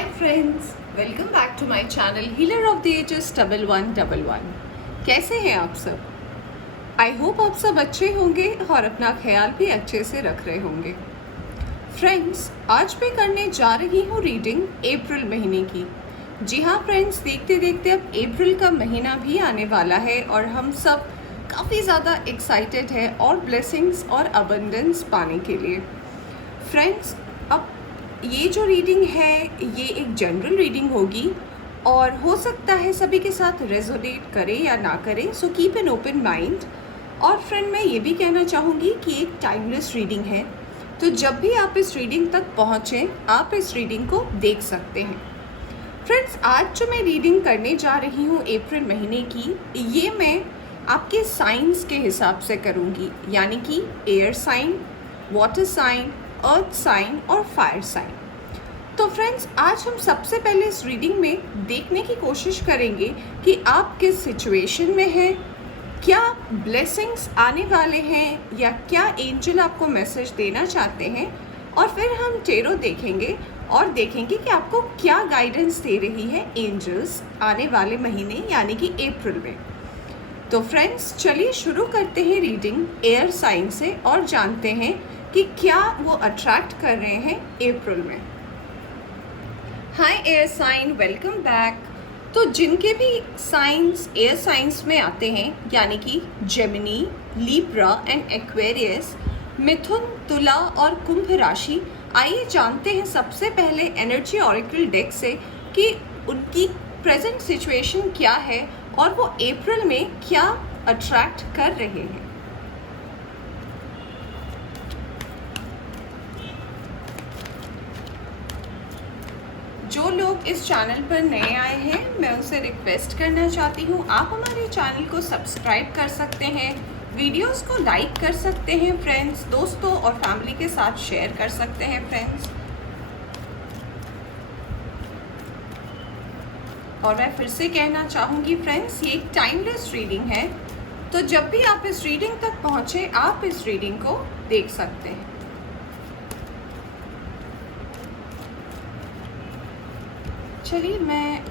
Hi friends, welcome back to my channel Healer of the Ages 1111। कैसे हैं आप सब? आई होप आप सब अच्छे होंगे और अपना ख्याल भी अच्छे से रख रहे होंगे। फ्रेंड्स, आज मैं करने जा रही हूँ रीडिंग अप्रैल महीने की। जी हाँ फ्रेंड्स, देखते देखते अब अप्रैल का महीना भी आने वाला है और हम सब काफ़ी ज़्यादा एक्साइटेड है और ब्लेसिंग्स और अबंडेंस पाने के लिए। फ्रेंड्स, अब ये जो रीडिंग है ये एक जनरल रीडिंग होगी और हो सकता है सभी के साथ रेजोनेट करे या ना करे, so keep an open mind. और फ्रेंड, मैं ये भी कहना चाहूँगी कि एक टाइमलेस रीडिंग है, तो जब भी आप इस रीडिंग तक पहुँचें आप इस रीडिंग को देख सकते हैं। फ्रेंड्स, आज जो मैं रीडिंग करने जा रही हूँ अप्रैल महीने की, ये मैं आपके साइंस के हिसाब से करूँगी, यानी कि air sign, water sign, earth sign और फायर साइन। तो फ्रेंड्स, आज हम सबसे पहले इस रीडिंग में देखने की कोशिश करेंगे कि आप किस सिचुएशन में हैं, क्या ब्लेसिंग्स आने वाले हैं या क्या एंजल आपको मैसेज देना चाहते हैं, और फिर हम टेरो देखेंगे और देखेंगे कि आपको क्या गाइडेंस दे रही है एंजल्स आने वाले महीने यानी कि अप्रैल में। तो फ्रेंड्स, चलिए शुरू करते हैं रीडिंग एयर साइन से और जानते हैं कि क्या वो अट्रैक्ट कर रहे हैं अप्रैल में। हाय एयर साइन, वेलकम बैक। तो जिनके भी साइंस एयर साइंस में आते हैं यानी कि जेमिनी, लिब्रा एंड एक्वेरियस, मिथुन, तुला और कुंभ राशि, आइए जानते हैं सबसे पहले एनर्जी ऑरेकल डेक से कि उनकी प्रेजेंट सिचुएशन क्या है और वो अप्रैल में क्या अट्रैक्ट कर रहे हैं। जो लोग इस चैनल पर नए आए हैं, मैं उनसे रिक्वेस्ट करना चाहती हूँ, आप हमारे चैनल को सब्सक्राइब कर सकते हैं, वीडियोस को लाइक कर सकते हैं फ्रेंड्स, दोस्तों और फैमिली के साथ शेयर कर सकते हैं फ्रेंड्स। और मैं फिर से कहना चाहूँगी फ्रेंड्स, ये एक टाइमलेस रीडिंग है, तो जब भी आप इस रीडिंग तक पहुँचे आप इस रीडिंग को देख सकते हैं। चलिए मैं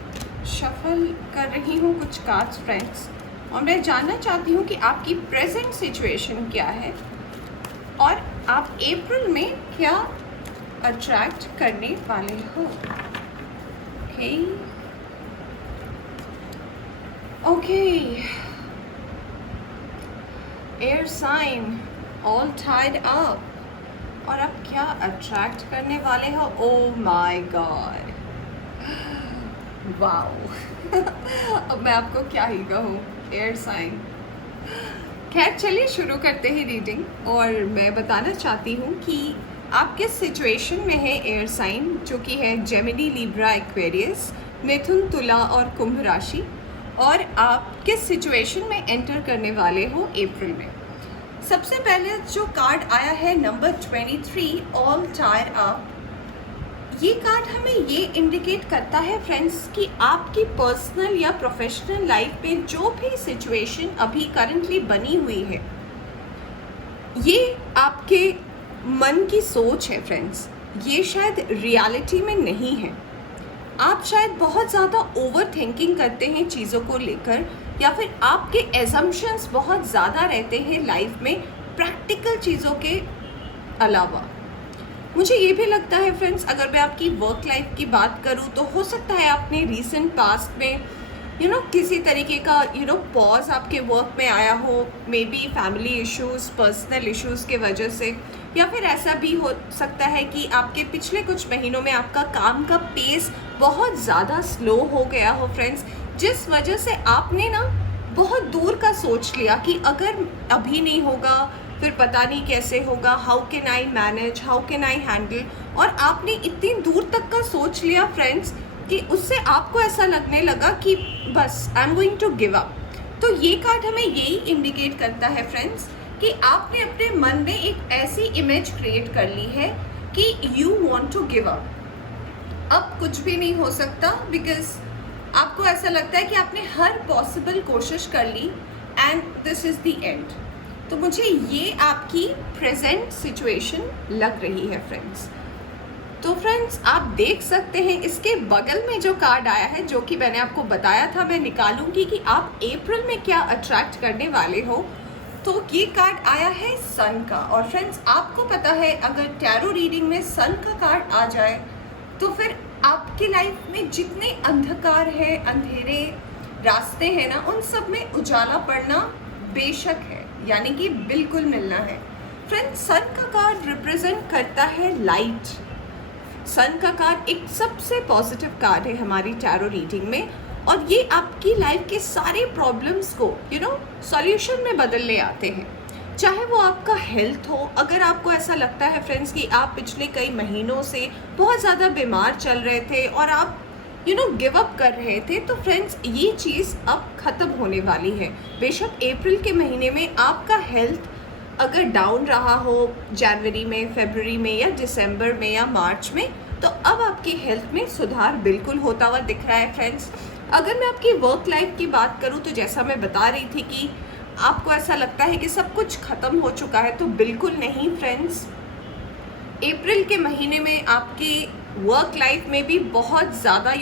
शफल कर रही हूँ कुछ कार्ड्स फ्रेंड्स, और मैं जानना चाहती हूँ कि आपकी प्रेजेंट सिचुएशन क्या है और आप अप्रैल में क्या अट्रैक्ट करने वाले हो। Okay, air sign all tied up, और आप क्या अट्रैक्ट करने वाले हो। ओह माय गॉड, वाओ अब मैं आपको क्या ही कहूँ एयर साइन। खैर, चलिए शुरू करते हैं रीडिंग, और मैं बताना चाहती हूँ कि आप किस सिचुएशन में है एयर साइन, जो कि है जेमिनी, लिब्रा, एक्वेरियस, मिथुन, तुला और कुंभ राशि, और आप किस सिचुएशन में एंटर करने वाले हो अप्रैल में। सबसे पहले जो कार्ड आया है नंबर 23, ऑल टायर अप। ये कार्ड हमें ये इंडिकेट करता है फ्रेंड्स कि आपकी पर्सनल या प्रोफेशनल लाइफ में जो भी सिचुएशन अभी करंटली बनी हुई है, ये आपके मन की सोच है फ्रेंड्स, ये शायद रियलिटी में नहीं है। आप शायद बहुत ज़्यादा ओवर थिंकिंग करते हैं चीज़ों को लेकर, या फिर आपके एजम्पशंस बहुत ज़्यादा रहते हैं लाइफ में प्रैक्टिकल चीज़ों के अलावा। मुझे ये भी लगता है फ्रेंड्स, अगर मैं आपकी वर्क लाइफ की बात करूँ तो हो सकता है आपने रीसेंट पास्ट में किसी तरीके का पॉज आपके वर्क में आया हो, may be family issues, personal issues के वजह से, या फिर ऐसा भी हो सकता है कि आपके पिछले कुछ महीनों में आपका काम का पेस बहुत ज़्यादा स्लो हो गया हो फ्रेंड्स, जिस वजह से आपने बहुत दूर का सोच लिया कि अगर अभी नहीं होगा फिर पता नहीं कैसे होगा, how can I manage, how can I handle, और आपने इतनी दूर तक का सोच लिया फ्रेंड्स कि उससे आपको ऐसा लगने लगा कि बस I am going to give up. तो ये कार्ड हमें यही इंडिकेट करता है फ्रेंड्स कि आपने अपने मन में एक ऐसी इमेज क्रिएट कर ली है कि you want to give up, अब कुछ भी नहीं हो सकता, बिकॉज आपको ऐसा लगता है कि आपने हर पॉसिबल कोशिश कर ली and this is the end. तो मुझे ये आपकी प्रेजेंट सिचुएशन लग रही है फ्रेंड्स। तो फ्रेंड्स आप देख सकते हैं इसके बगल में जो कार्ड आया है, जो कि मैंने आपको बताया था मैं निकालूंगी कि आप अप्रैल में क्या अट्रैक्ट करने वाले हो। तो ये कार्ड आया है सन का। और फ्रेंड्स आपको पता है अगर टैरो रीडिंग में सन का कार्ड आ जाए तो फिर आपकी लाइफ में जितने अंधकार है, अंधेरे रास्ते हैं ना, उन सब में उजाला पड़ना बेशक है, यानी कि बिल्कुल मिलना है। फ्रेंड्स सन का कार्ड रिप्रेजेंट करता है लाइट। सन का कार्ड एक सबसे पॉजिटिव कार्ड है हमारी टैरो रीडिंग में, और ये आपकी लाइफ के सारे प्रॉब्लम्स को सॉल्यूशन में बदलने आते हैं। चाहे वो आपका हेल्थ हो, अगर आपको ऐसा लगता है फ्रेंड्स कि आप पिछले कई महीनों से बहुत ज़्यादा बीमार चल रहे थे और आप गिव अप कर रहे थे, तो फ्रेंड्स ये चीज़ अब ख़त्म होने वाली है। बेशक अप्रैल के महीने में आपका हेल्थ अगर डाउन रहा हो, जनवरी में, फरवरी में या दिसंबर में या मार्च में, तो अब आपकी हेल्थ में सुधार बिल्कुल होता हुआ दिख रहा है फ्रेंड्स। अगर मैं आपकी वर्क लाइफ की बात करूं तो जैसा मैं बता रही थी कि आपको ऐसा लगता है कि सब कुछ ख़त्म हो चुका है, तो बिल्कुल नहीं फ्रेंड्स। अप्रैल के महीने में आपकी वर्क लाइफ में भी बहुत ज़्यादा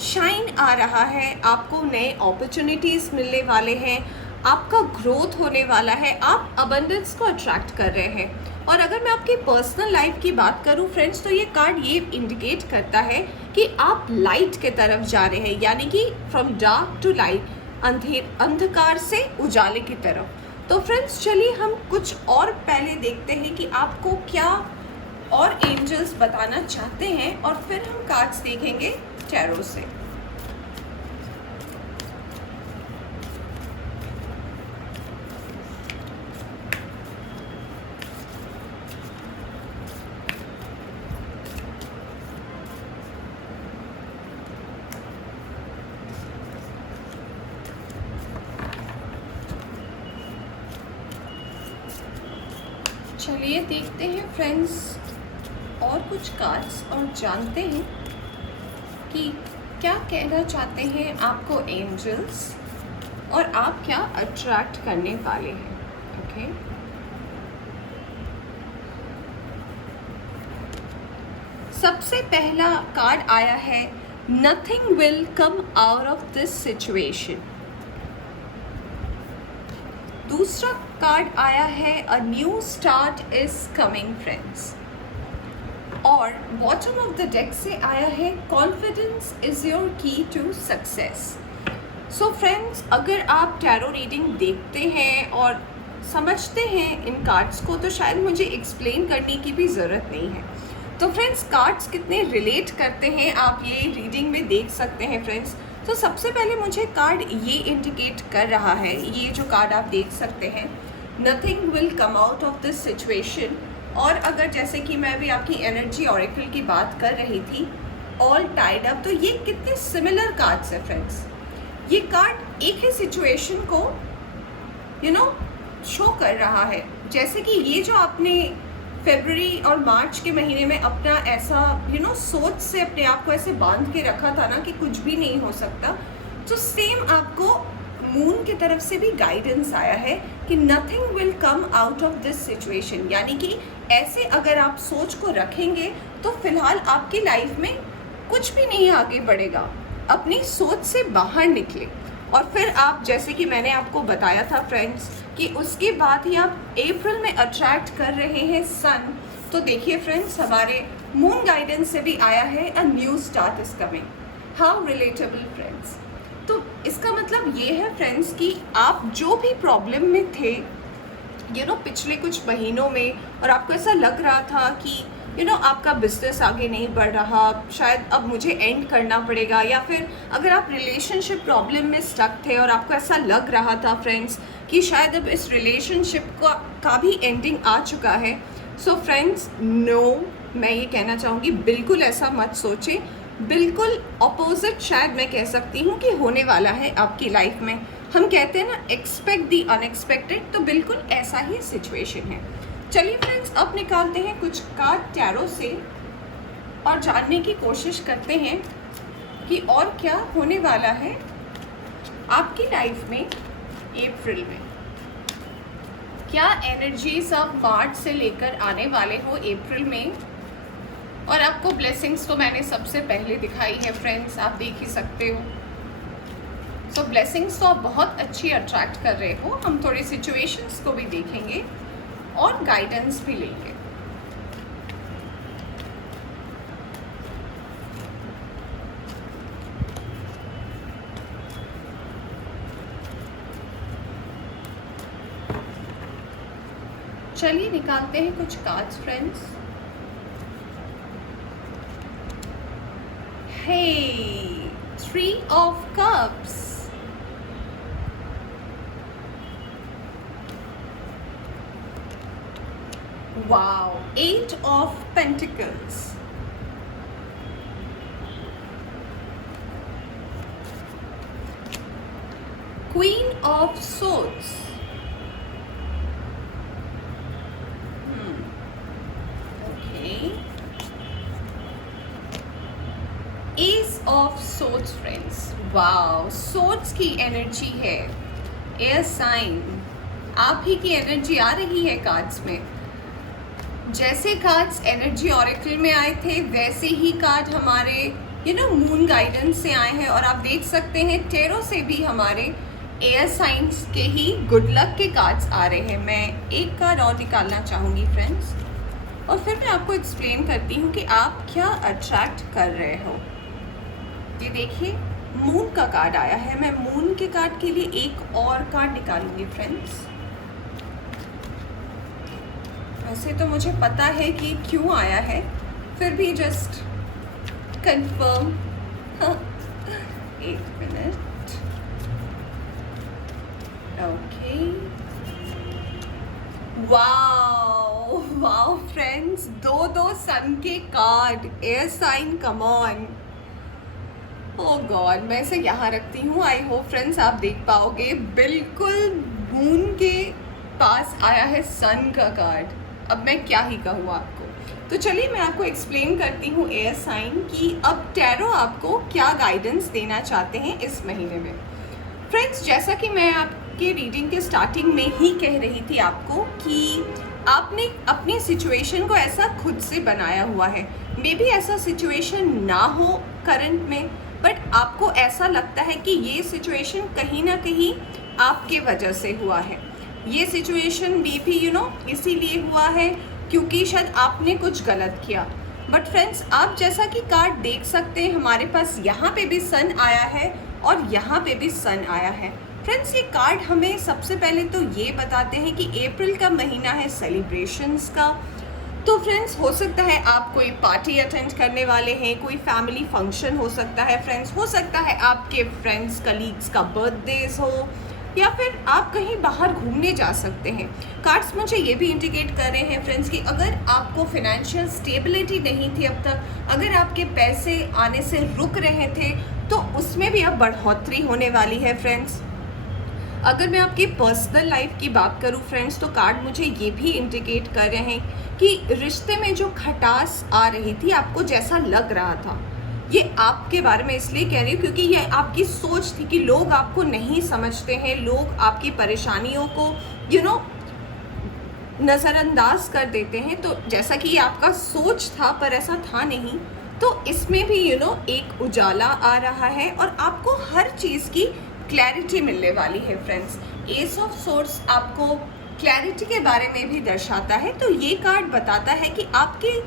शाइन आ रहा है, आपको नए अपॉर्चुनिटीज़ मिलने वाले हैं, आपका ग्रोथ होने वाला है, आप अबंडेंस को अट्रैक्ट कर रहे हैं। और अगर मैं आपकी पर्सनल लाइफ की बात करूं फ्रेंड्स, तो ये कार्ड ये इंडिकेट करता है कि आप लाइट के तरफ जा रहे हैं, यानी कि फ्रॉम डार्क टू लाइट, अंधकार से उजाले की तरफ। तो फ्रेंड्स चलिए हम कुछ और पहले देखते हैं कि आपको क्या और एंजल्स बताना चाहते हैं, और फिर हम कार्ड्स देखेंगे टैरो से। चलिए देखते हैं फ्रेंड्स और कुछ कार्ड्स और जानते हैं कि क्या कहना चाहते हैं आपको एंजल्स और आप क्या अट्रैक्ट करने वाले हैं। ओके सबसे पहला कार्ड आया है nothing will come out of this situation. दूसरा कार्ड आया है a new start is coming friends. और बॉटम ऑफ द डेक से आया है कॉन्फिडेंस इज योर की टू सक्सेस। सो फ्रेंड्स अगर आप टैरो रीडिंग देखते हैं और समझते हैं इन कार्ड्स को, तो शायद मुझे एक्सप्लेन करने की भी ज़रूरत नहीं है। तो फ्रेंड्स कार्ड्स कितने रिलेट करते हैं आप ये रीडिंग में देख सकते हैं फ्रेंड्स। तो सबसे पहले मुझे कार्ड ये इंडिकेट कर रहा है, ये जो कार्ड आप देख सकते हैं, nothing will come out of this situation. और अगर जैसे कि मैं भी आपकी एनर्जी ऑरेकल की बात कर रही थी, ऑल टाइड अप, तो ये कितने सिमिलर कार्ड्स है फ्रेंड्स। ये कार्ड एक ही सिचुएशन को शो कर रहा है। जैसे कि ये जो आपने फरवरी और मार्च के महीने में अपना ऐसा सोच से अपने आप को ऐसे बांध के रखा था ना कि कुछ भी नहीं हो सकता, तो सेम आपको मून की तरफ से भी गाइडेंस आया है कि nothing will come out of this situation. यानी कि ऐसे अगर आप सोच को रखेंगे तो फिलहाल आपकी लाइफ में कुछ भी नहीं आगे बढ़ेगा। अपनी सोच से बाहर निकले और फिर आप, जैसे कि मैंने आपको बताया था फ्रेंड्स कि उसके बाद ही आप अप्रैल में अट्रैक्ट कर रहे हैं सन। तो देखिए फ्रेंड्स हमारे मून गाइडेंस से भी आया है a new start is coming. How relatable friends. तो इसका मतलब ये है फ्रेंड्स कि आप जो भी प्रॉब्लम में थे पिछले कुछ महीनों में, और आपको ऐसा लग रहा था कि आपका बिजनेस आगे नहीं बढ़ रहा, शायद अब मुझे एंड करना पड़ेगा, या फिर अगर आप रिलेशनशिप प्रॉब्लम में स्टक थे और आपको ऐसा लग रहा था फ्रेंड्स कि शायद अब इस रिलेशनशिप का भी एंडिंग आ चुका है। सो फ्रेंड्स नो, मैं ये कहना चाहूँगी बिल्कुल ऐसा मत सोचें। बिल्कुल अपोजिट शायद मैं कह सकती हूँ कि होने वाला है आपकी लाइफ में। हम कहते हैं ना एक्सपेक्ट द अनएक्सपेक्टेड, तो बिल्कुल ऐसा ही सिचुएशन है। चलिए फ्रेंड्स अब निकालते हैं कुछ कार्ड टैरो से और जानने की कोशिश करते हैं कि और क्या होने वाला है आपकी लाइफ में अप्रैल में। क्या एनर्जीज आप मार्च से लेकर आने वाले हो अप्रैल में, और आपको ब्लेसिंग्स तो मैंने सबसे पहले दिखाई है फ्रेंड्स, आप देख ही सकते हो। सो ब्लेसिंग्स तो आप बहुत अच्छी अट्रैक्ट कर रहे हो। हम थोड़ी सिचुएशंस को भी देखेंगे और गाइडेंस भी लेंगे। चलिए निकालते हैं कुछ cards friends. Hey, 3 of Cups, wow, 8 of Pentacles, Queen of Swords, S of swords friends. Wow, swords की एनर्जी है, एयर साइन, आप ही की एनर्जी आ रही है कार्ड्स में। जैसे कार्ड्स एनर्जी ऑरेकल में आए थे वैसे ही कार्ड हमारे मून गाइडेंस से आए हैं। और आप देख सकते हैं टेरो से भी हमारे एयर साइंस के ही गुड लक के कार्ड्स आ रहे हैं। मैं एक कार्ड और निकालना चाहूँगी फ्रेंड्स, और फिर मैं आपको एक्सप्लेन करती हूँ कि आप क्या अट्रैक्ट कर रहे हो। ये देखिए, मून का कार्ड आया है। मैं मून के कार्ड के लिए एक और कार्ड निकालूंगी फ्रेंड्स। वैसे तो मुझे पता है कि क्यों आया है, फिर भी जस्ट कंफर्म। एक minute, okay. Wow wow friends, दो सन के card, air sign, come on. Oh God, मैं इसे यहाँ रखती हूँ। आई होप फ्रेंड्स आप देख पाओगे। बिल्कुल मून के पास आया है सन का कार्ड। अब मैं क्या ही कहूँ आपको। तो चलिए मैं आपको एक्सप्लेन करती हूँ एयर साइन की अब टैरो आपको क्या गाइडेंस देना चाहते हैं इस महीने में। फ्रेंड्स, जैसा कि मैं आपके रीडिंग के स्टार्टिंग में ही कह रही थी आपको कि आपने अपनी सिचुएशन को ऐसा खुद से बनाया हुआ है। मे बी ऐसा सिचुएशन ना हो करंट में, बट आपको ऐसा लगता है कि ये सिचुएशन कहीं ना कहीं आपके वजह से हुआ है। ये सिचुएशन मे बी इसीलिए हुआ है क्योंकि शायद आपने कुछ गलत किया। बट फ्रेंड्स, आप जैसा कि कार्ड देख सकते हैं, हमारे पास यहाँ पे भी सन आया है और यहाँ पे भी सन आया है। फ्रेंड्स, ये कार्ड हमें सबसे पहले तो ये बताते हैं कि अप्रैल का महीना है सेलिब्रेशंस का। तो फ्रेंड्स, हो सकता है आप कोई पार्टी अटेंड करने वाले हैं, कोई फैमिली फंक्शन हो सकता है फ्रेंड्स, हो सकता है आपके फ्रेंड्स कलीग्स का बर्थडेज हो, या फिर आप कहीं बाहर घूमने जा सकते हैं। कार्ड्स मुझे ये भी इंडिकेट कर रहे हैं फ्रेंड्स कि अगर आपको फाइनेंशियल स्टेबिलिटी नहीं थी अब तक, अगर आपके पैसे आने से रुक रहे थे, तो उसमें भी अब बढ़ोतरी होने वाली है फ्रेंड्स। अगर मैं आपकी पर्सनल लाइफ की बात करूं फ्रेंड्स, तो कार्ड मुझे ये भी इंडिकेट कर रहे हैं कि रिश्ते में जो खटास आ रही थी, आपको जैसा लग रहा था, ये आपके बारे में इसलिए कह रही हूँ क्योंकि ये आपकी सोच थी कि लोग आपको नहीं समझते हैं, लोग आपकी परेशानियों को नज़रअंदाज कर देते हैं। तो जैसा कि ये आपका सोच था पर ऐसा था नहीं, तो इसमें भी एक उजाला आ रहा है और आपको हर चीज़ की क्लैरिटी मिलने वाली है फ्रेंड्स। एस ऑफ सोर्ड्स आपको क्लैरिटी के बारे में भी दर्शाता है। तो ये कार्ड बताता है कि आपकी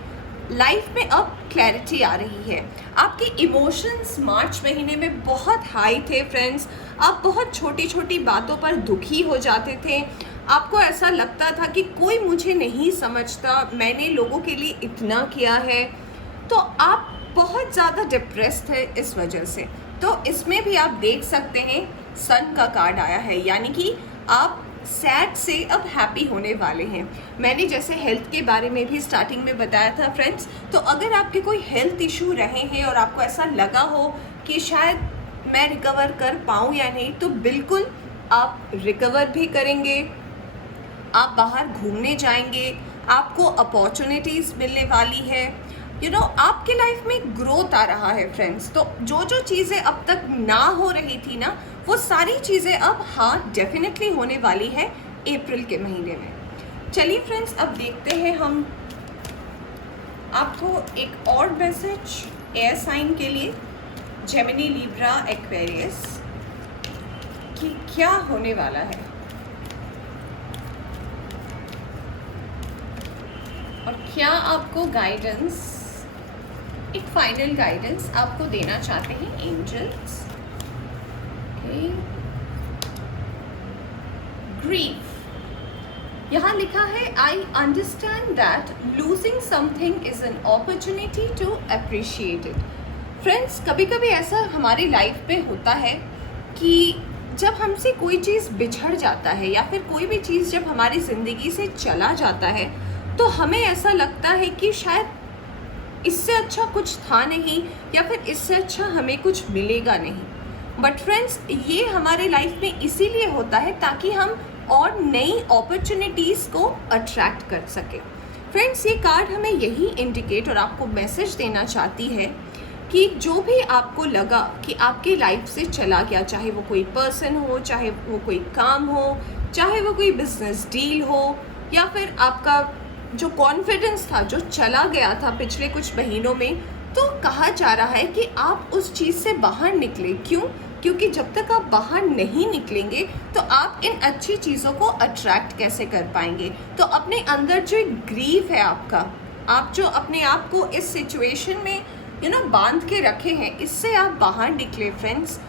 लाइफ में अब क्लैरिटी आ रही है। आपके इमोशंस मार्च महीने में बहुत हाई थे फ्रेंड्स। आप बहुत छोटी छोटी बातों पर दुखी हो जाते थे। आपको ऐसा लगता था कि कोई मुझे नहीं समझता, मैंने लोगों के लिए इतना किया है। तो आप बहुत ज़्यादा डिप्रेस्ड है इस वजह से। तो इसमें भी आप देख सकते हैं सन का कार्ड आया है, यानी कि आप सैड से अब हैप्पी होने वाले हैं। मैंने जैसे हेल्थ के बारे में भी स्टार्टिंग में बताया था फ्रेंड्स, तो अगर आपके कोई हेल्थ इशू रहे हैं और आपको ऐसा लगा हो कि शायद मैं रिकवर कर पाऊँ या नहीं, तो बिल्कुल आप रिकवर भी करेंगे। आप बाहर घूमने जाएंगे, आपको अपॉर्चुनिटीज़ मिलने वाली है। आपके लाइफ में ग्रोथ आ रहा है फ्रेंड्स। तो जो जो चीज़ें अब तक ना हो रही थी ना, वो सारी चीज़ें अब हाँ डेफिनेटली होने वाली है अप्रैल के महीने में। चलिए फ्रेंड्स, अब देखते हैं हम आपको एक और मैसेज एयर साइन के लिए, जेमिनी, लिब्रा, एक्वेरियस, कि क्या होने वाला है और क्या आपको गाइडेंस, एक फाइनल गाइडेंस आपको देना चाहते हैं एंजल्स। ग्रीफ, यहाँ लिखा है I understand that losing something is an opportunity to appreciate it. Friends, कभी कभी ऐसा हमारी लाइफ पे होता है कि जब हमसे कोई चीज़ बिछड़ जाता है या फिर कोई भी चीज़ जब हमारी ज़िंदगी से चला जाता है तो हमें ऐसा लगता है कि शायद इससे अच्छा कुछ था नहीं या फिर इससे अच्छा हमें कुछ मिलेगा नहीं। बट फ्रेंड्स, ये हमारे लाइफ में इसीलिए होता है ताकि हम और नई अपॉर्चुनिटीज़ को अट्रैक्ट कर सके। फ्रेंड्स, ये कार्ड हमें यही इंडिकेट और आपको मैसेज देना चाहती है कि जो भी आपको लगा कि आपकी लाइफ से चला गया, चाहे वो कोई पर्सन हो, चाहे वो कोई काम हो, चाहे वो कोई बिजनेस डील हो, या फिर आपका जो कॉन्फिडेंस था जो चला गया था पिछले कुछ महीनों में, तो कहा जा रहा है कि आप उस चीज़ से बाहर निकले। क्यों? क्योंकि जब तक आप बाहर नहीं निकलेंगे तो आप इन अच्छी चीज़ों को अट्रैक्ट कैसे कर पाएंगे। तो अपने अंदर जो एक ग्रीफ है आपका, आप जो अपने आप को इस सिचुएशन में बांध के रखे हैं, इससे आप बाहर निकले फ्रेंड्स,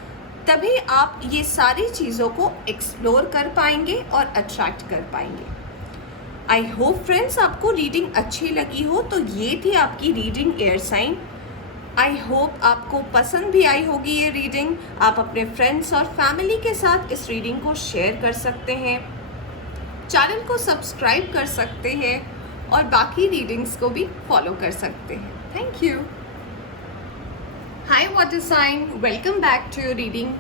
तभी आप ये सारी चीज़ों को एक्सप्लोर कर पाएंगे और अट्रैक्ट कर पाएंगे। आई होप फ्रेंड्स आपको रीडिंग अच्छी लगी हो। तो ये थी आपकी reading air sign. I hope आपको पसंद भी आई होगी ये रीडिंग। आप अपने फ्रेंड्स और फैमिली के साथ इस रीडिंग को शेयर कर सकते हैं, चैनल को सब्सक्राइब कर सकते हैं और बाकी रीडिंग्स को भी फॉलो कर सकते हैं। Thank you. Hi water sign, welcome back to your reading.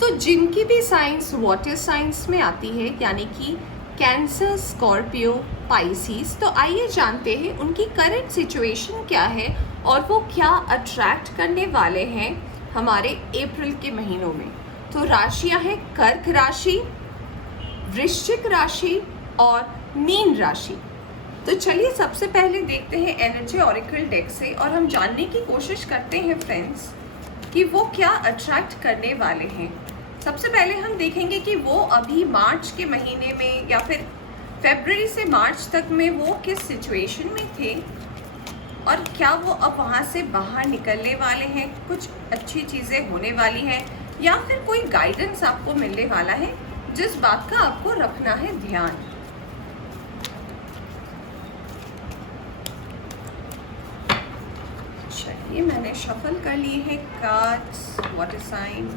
तो जिनकी भी साइंस वाटर साइंस में आती है, यानी कि कैंसर, स्कॉर्पियो, पाइसिस, तो आइए जानते हैं उनकी करंट सिचुएशन क्या है और वो क्या अट्रैक्ट करने वाले हैं हमारे अप्रैल के महीनों में। तो राशियां हैं कर्क राशि, वृश्चिक राशि और मीन राशि। तो चलिए सबसे पहले देखते हैं एनर्जी ऑरेकल डेक से और हम जानने की कोशिश करते हैं फ्रेंड्स कि वो क्या अट्रैक्ट करने वाले हैं। सबसे पहले हम देखेंगे कि वो अभी मार्च के महीने में या फिर फरवरी से मार्च तक में वो किस सिचुएशन में थे और क्या वो अब वहाँ से बाहर निकलने वाले हैं, कुछ अच्छी चीज़ें होने वाली हैं या फिर कोई गाइडेंस आपको मिलने वाला है जिस बात का आपको रखना है ध्यान। चलिए, मैंने शफल कर लिए हैं कार्ड्स वाटर साइन।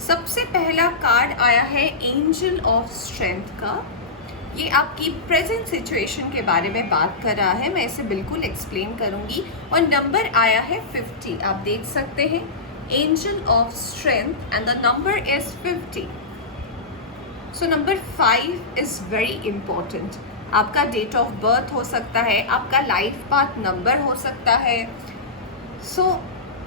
सबसे पहला कार्ड आया है एंजल ऑफ स्ट्रेंथ का। ये आपकी प्रेजेंट सिचुएशन के बारे में बात कर रहा है, मैं इसे बिल्कुल एक्सप्लेन करूंगी। और नंबर आया है 50, आप देख सकते हैं angel of strength and the number is 50। So number 5 is very important. आपका डेट ऑफ बर्थ हो सकता है, आपका लाइफ पाथ नंबर हो सकता है। So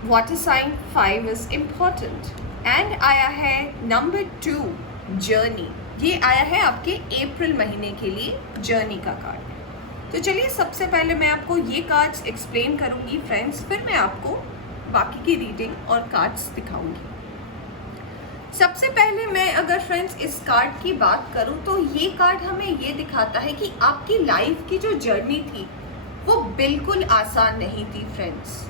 water sign 5 is important. And आया है नंबर 2 जर्नी। ये आया है आपके अप्रैल महीने के लिए जर्नी का कार्ड। तो चलिए सबसे पहले मैं आपको ये कार्ड्स एक्सप्लेन करूंगी फ्रेंड्स, फिर मैं आपको बाकी की रीडिंग और कार्ड्स दिखाऊंगी। सबसे पहले मैं अगर फ्रेंड्स इस कार्ड की बात करूं तो ये कार्ड हमें ये दिखाता है कि आपकी लाइफ की जो जर्नी थी वो बिल्कुल आसान नहीं थी फ्रेंड्स।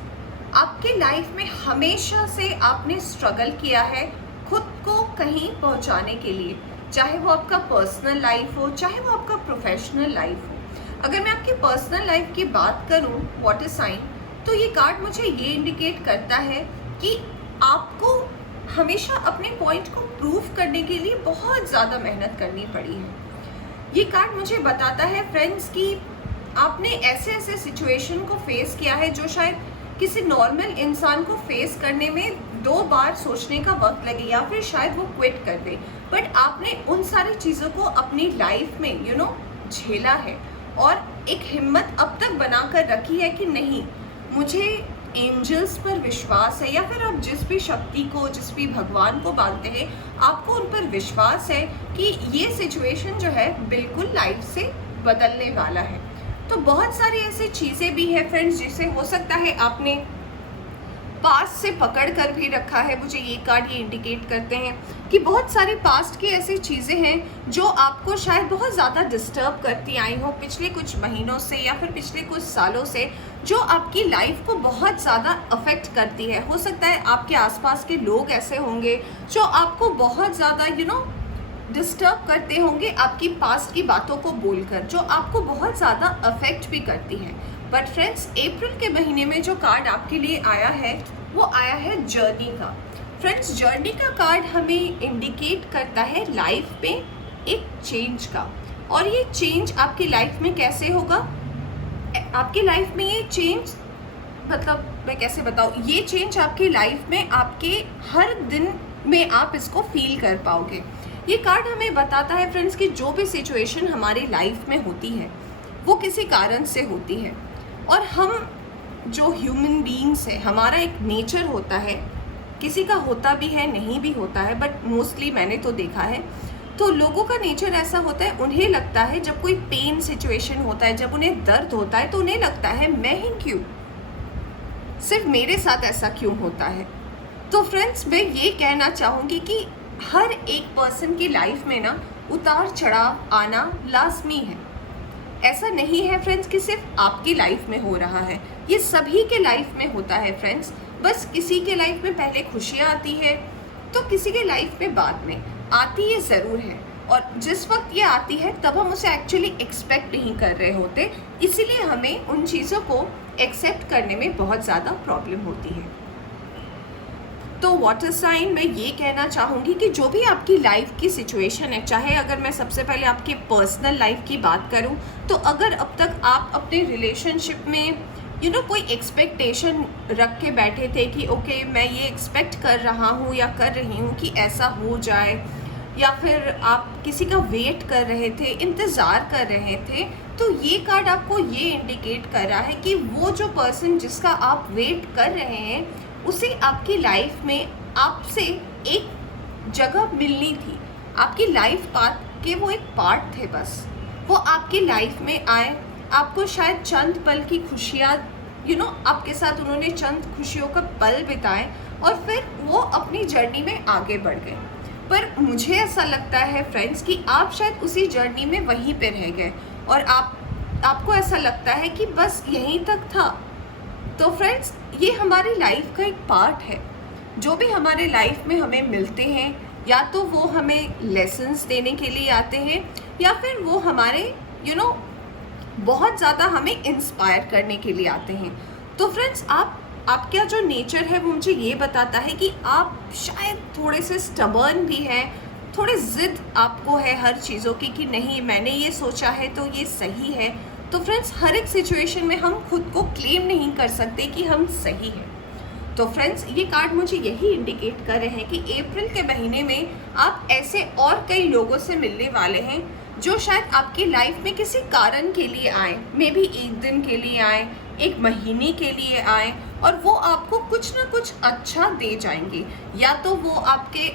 आपके लाइफ में हमेशा से आपने स्ट्रगल किया है खुद को कहीं पहुंचाने के लिए, चाहे वो आपका पर्सनल लाइफ हो, चाहे वो आपका प्रोफेशनल लाइफ हो। अगर मैं आपकी पर्सनल लाइफ की बात करूं वाटर साइन, तो ये कार्ड मुझे ये इंडिकेट करता है कि आपको हमेशा अपने पॉइंट को प्रूव करने के लिए बहुत ज़्यादा मेहनत करनी पड़ी है। ये कार्ड मुझे बताता है फ्रेंड्स कि आपने ऐसे ऐसे सिचुएशन को फेस किया है जो शायद किसी नॉर्मल इंसान को फेस करने में 2 बार सोचने का वक्त लगे या फिर शायद वो क्विट कर दे, बट आपने उन सारी चीज़ों को अपनी लाइफ में झेला है और एक हिम्मत अब तक बना कर रखी है कि नहीं, मुझे एंजल्स पर विश्वास है, या फिर आप जिस भी शक्ति को, जिस भी भगवान को मानते हैं, आपको उन पर विश्वास है कि ये सिचुएशन जो है बिल्कुल लाइफ से बदलने वाला है। तो बहुत सारी ऐसी चीज़ें भी है फ्रेंड्स, जिसे हो सकता है आपने पास्ट से पकड़ कर भी रखा है। मुझे ये कार्ड ये इंडिकेट करते हैं कि बहुत सारी पास्ट की ऐसी चीज़ें हैं जो आपको शायद बहुत ज़्यादा डिस्टर्ब करती आई हो पिछले कुछ महीनों से या फिर पिछले कुछ सालों से, जो आपकी लाइफ को बहुत ज़्यादा अफेक्ट करती है। हो सकता है आपके आसपास के लोग ऐसे होंगे जो आपको बहुत ज़्यादा डिस्टर्ब करते होंगे आपकी पास्ट की बातों को बोलकर, जो आपको बहुत ज़्यादा अफेक्ट भी करती है। बट फ्रेंड्स, अप्रैल के महीने में जो कार्ड आपके लिए आया है वो आया है जर्नी का। फ्रेंड्स, जर्नी का कार्ड हमें इंडिकेट करता है लाइफ में एक चेंज का, और ये चेंज आपकी लाइफ में कैसे होगा। आपकी लाइफ में ये चेंज, मतलब मैं कैसे बताऊँ, ये चेंज आपकी लाइफ में आपके हर दिन में आप इसको फील कर पाओगे। ये कार्ड हमें बताता है फ्रेंड्स कि जो भी सिचुएशन हमारी लाइफ में होती है वो किसी कारण से होती है, और हम जो ह्यूमन बीइंग्स है, हमारा एक नेचर होता है, किसी का होता भी है नहीं भी होता है, bट मोस्टली मैंने तो देखा है, तो लोगों का नेचर ऐसा होता है, उन्हें लगता है जब कोई पेन सिचुएशन होता है, जब उन्हें दर्द होता है, तो उन्हें लगता है मैं ही क्यों, सिर्फ मेरे साथ ऐसा क्यों होता है। तो फ्रेंड्स, मैं ये कहना चाहूँगी कि हर एक पर्सन की लाइफ में ना उतार चढ़ाव आना लाजमी है। ऐसा नहीं है फ्रेंड्स कि सिर्फ आपकी लाइफ में हो रहा है, ये सभी के लाइफ में होता है फ्रेंड्स। बस किसी के लाइफ में पहले खुशियाँ आती है तो किसी के लाइफ में बाद में आती, ये ज़रूर है। और जिस वक्त ये आती है तब हम उसे एक्चुअली एक्सपेक्ट नहीं कर रहे होते, इसीलिए हमें उन चीज़ों को एक्सेप्ट करने में बहुत ज़्यादा प्रॉब्लम होती है। तो वाटर साइन, मैं ये कहना चाहूँगी कि जो भी आपकी लाइफ की सिचुएशन है, चाहे अगर मैं सबसे पहले आपकी पर्सनल लाइफ की बात करूँ, तो अगर अब तक आप अपने रिलेशनशिप में कोई एक्सपेक्टेशन रख के बैठे थे कि ओके मैं ये एक्सपेक्ट कर रहा हूँ या कर रही हूँ कि ऐसा हो जाए, या फिर आप किसी का वेट कर रहे थे, इंतज़ार कर रहे थे, तो ये कार्ड आपको ये इंडिकेट कर रहा है कि वो जो पर्सन जिसका आप वेट कर रहे हैं उसे आपकी लाइफ में आपसे एक जगह मिलनी थी। आपकी लाइफ पाथ के वो एक पार्ट थे, बस वो आपकी लाइफ में आए, आपको शायद चंद पल की खुशियाँ आपके साथ उन्होंने चंद खुशियों का पल बिताए और फिर वो अपनी जर्नी में आगे बढ़ गए। पर मुझे ऐसा लगता है फ्रेंड्स कि आप शायद उसी जर्नी में वहीं पे रह गए और आपको ऐसा लगता है कि बस यहीं तक था। तो फ्रेंड्स, ये हमारी लाइफ का एक पार्ट है। जो भी हमारे लाइफ में हमें मिलते हैं, या तो वो हमें लेसन्स देने के लिए आते हैं, या फिर वो हमारे बहुत ज़्यादा हमें इंस्पायर करने के लिए आते हैं। तो फ्रेंड्स, आपका जो नेचर है वो मुझे ये बताता है कि आप शायद थोड़े से स्टबर्न भी हैं, थोड़े ज़िद आपको है हर चीज़ों की कि नहीं मैंने ये सोचा है तो ये सही है। तो फ्रेंड्स, हर एक सिचुएशन में हम खुद को क्लेम नहीं कर सकते कि हम सही हैं। तो फ्रेंड्स, ये कार्ड मुझे यही इंडिकेट कर रहे हैं कि अप्रैल के महीने में आप ऐसे और कई लोगों से मिलने वाले हैं जो शायद आपकी लाइफ में किसी कारण के लिए आए, मे बी एक दिन के लिए आए, एक महीने के लिए आए, और वो आपको कुछ ना कुछ अच्छा दे जाएंगे। या तो वो आपके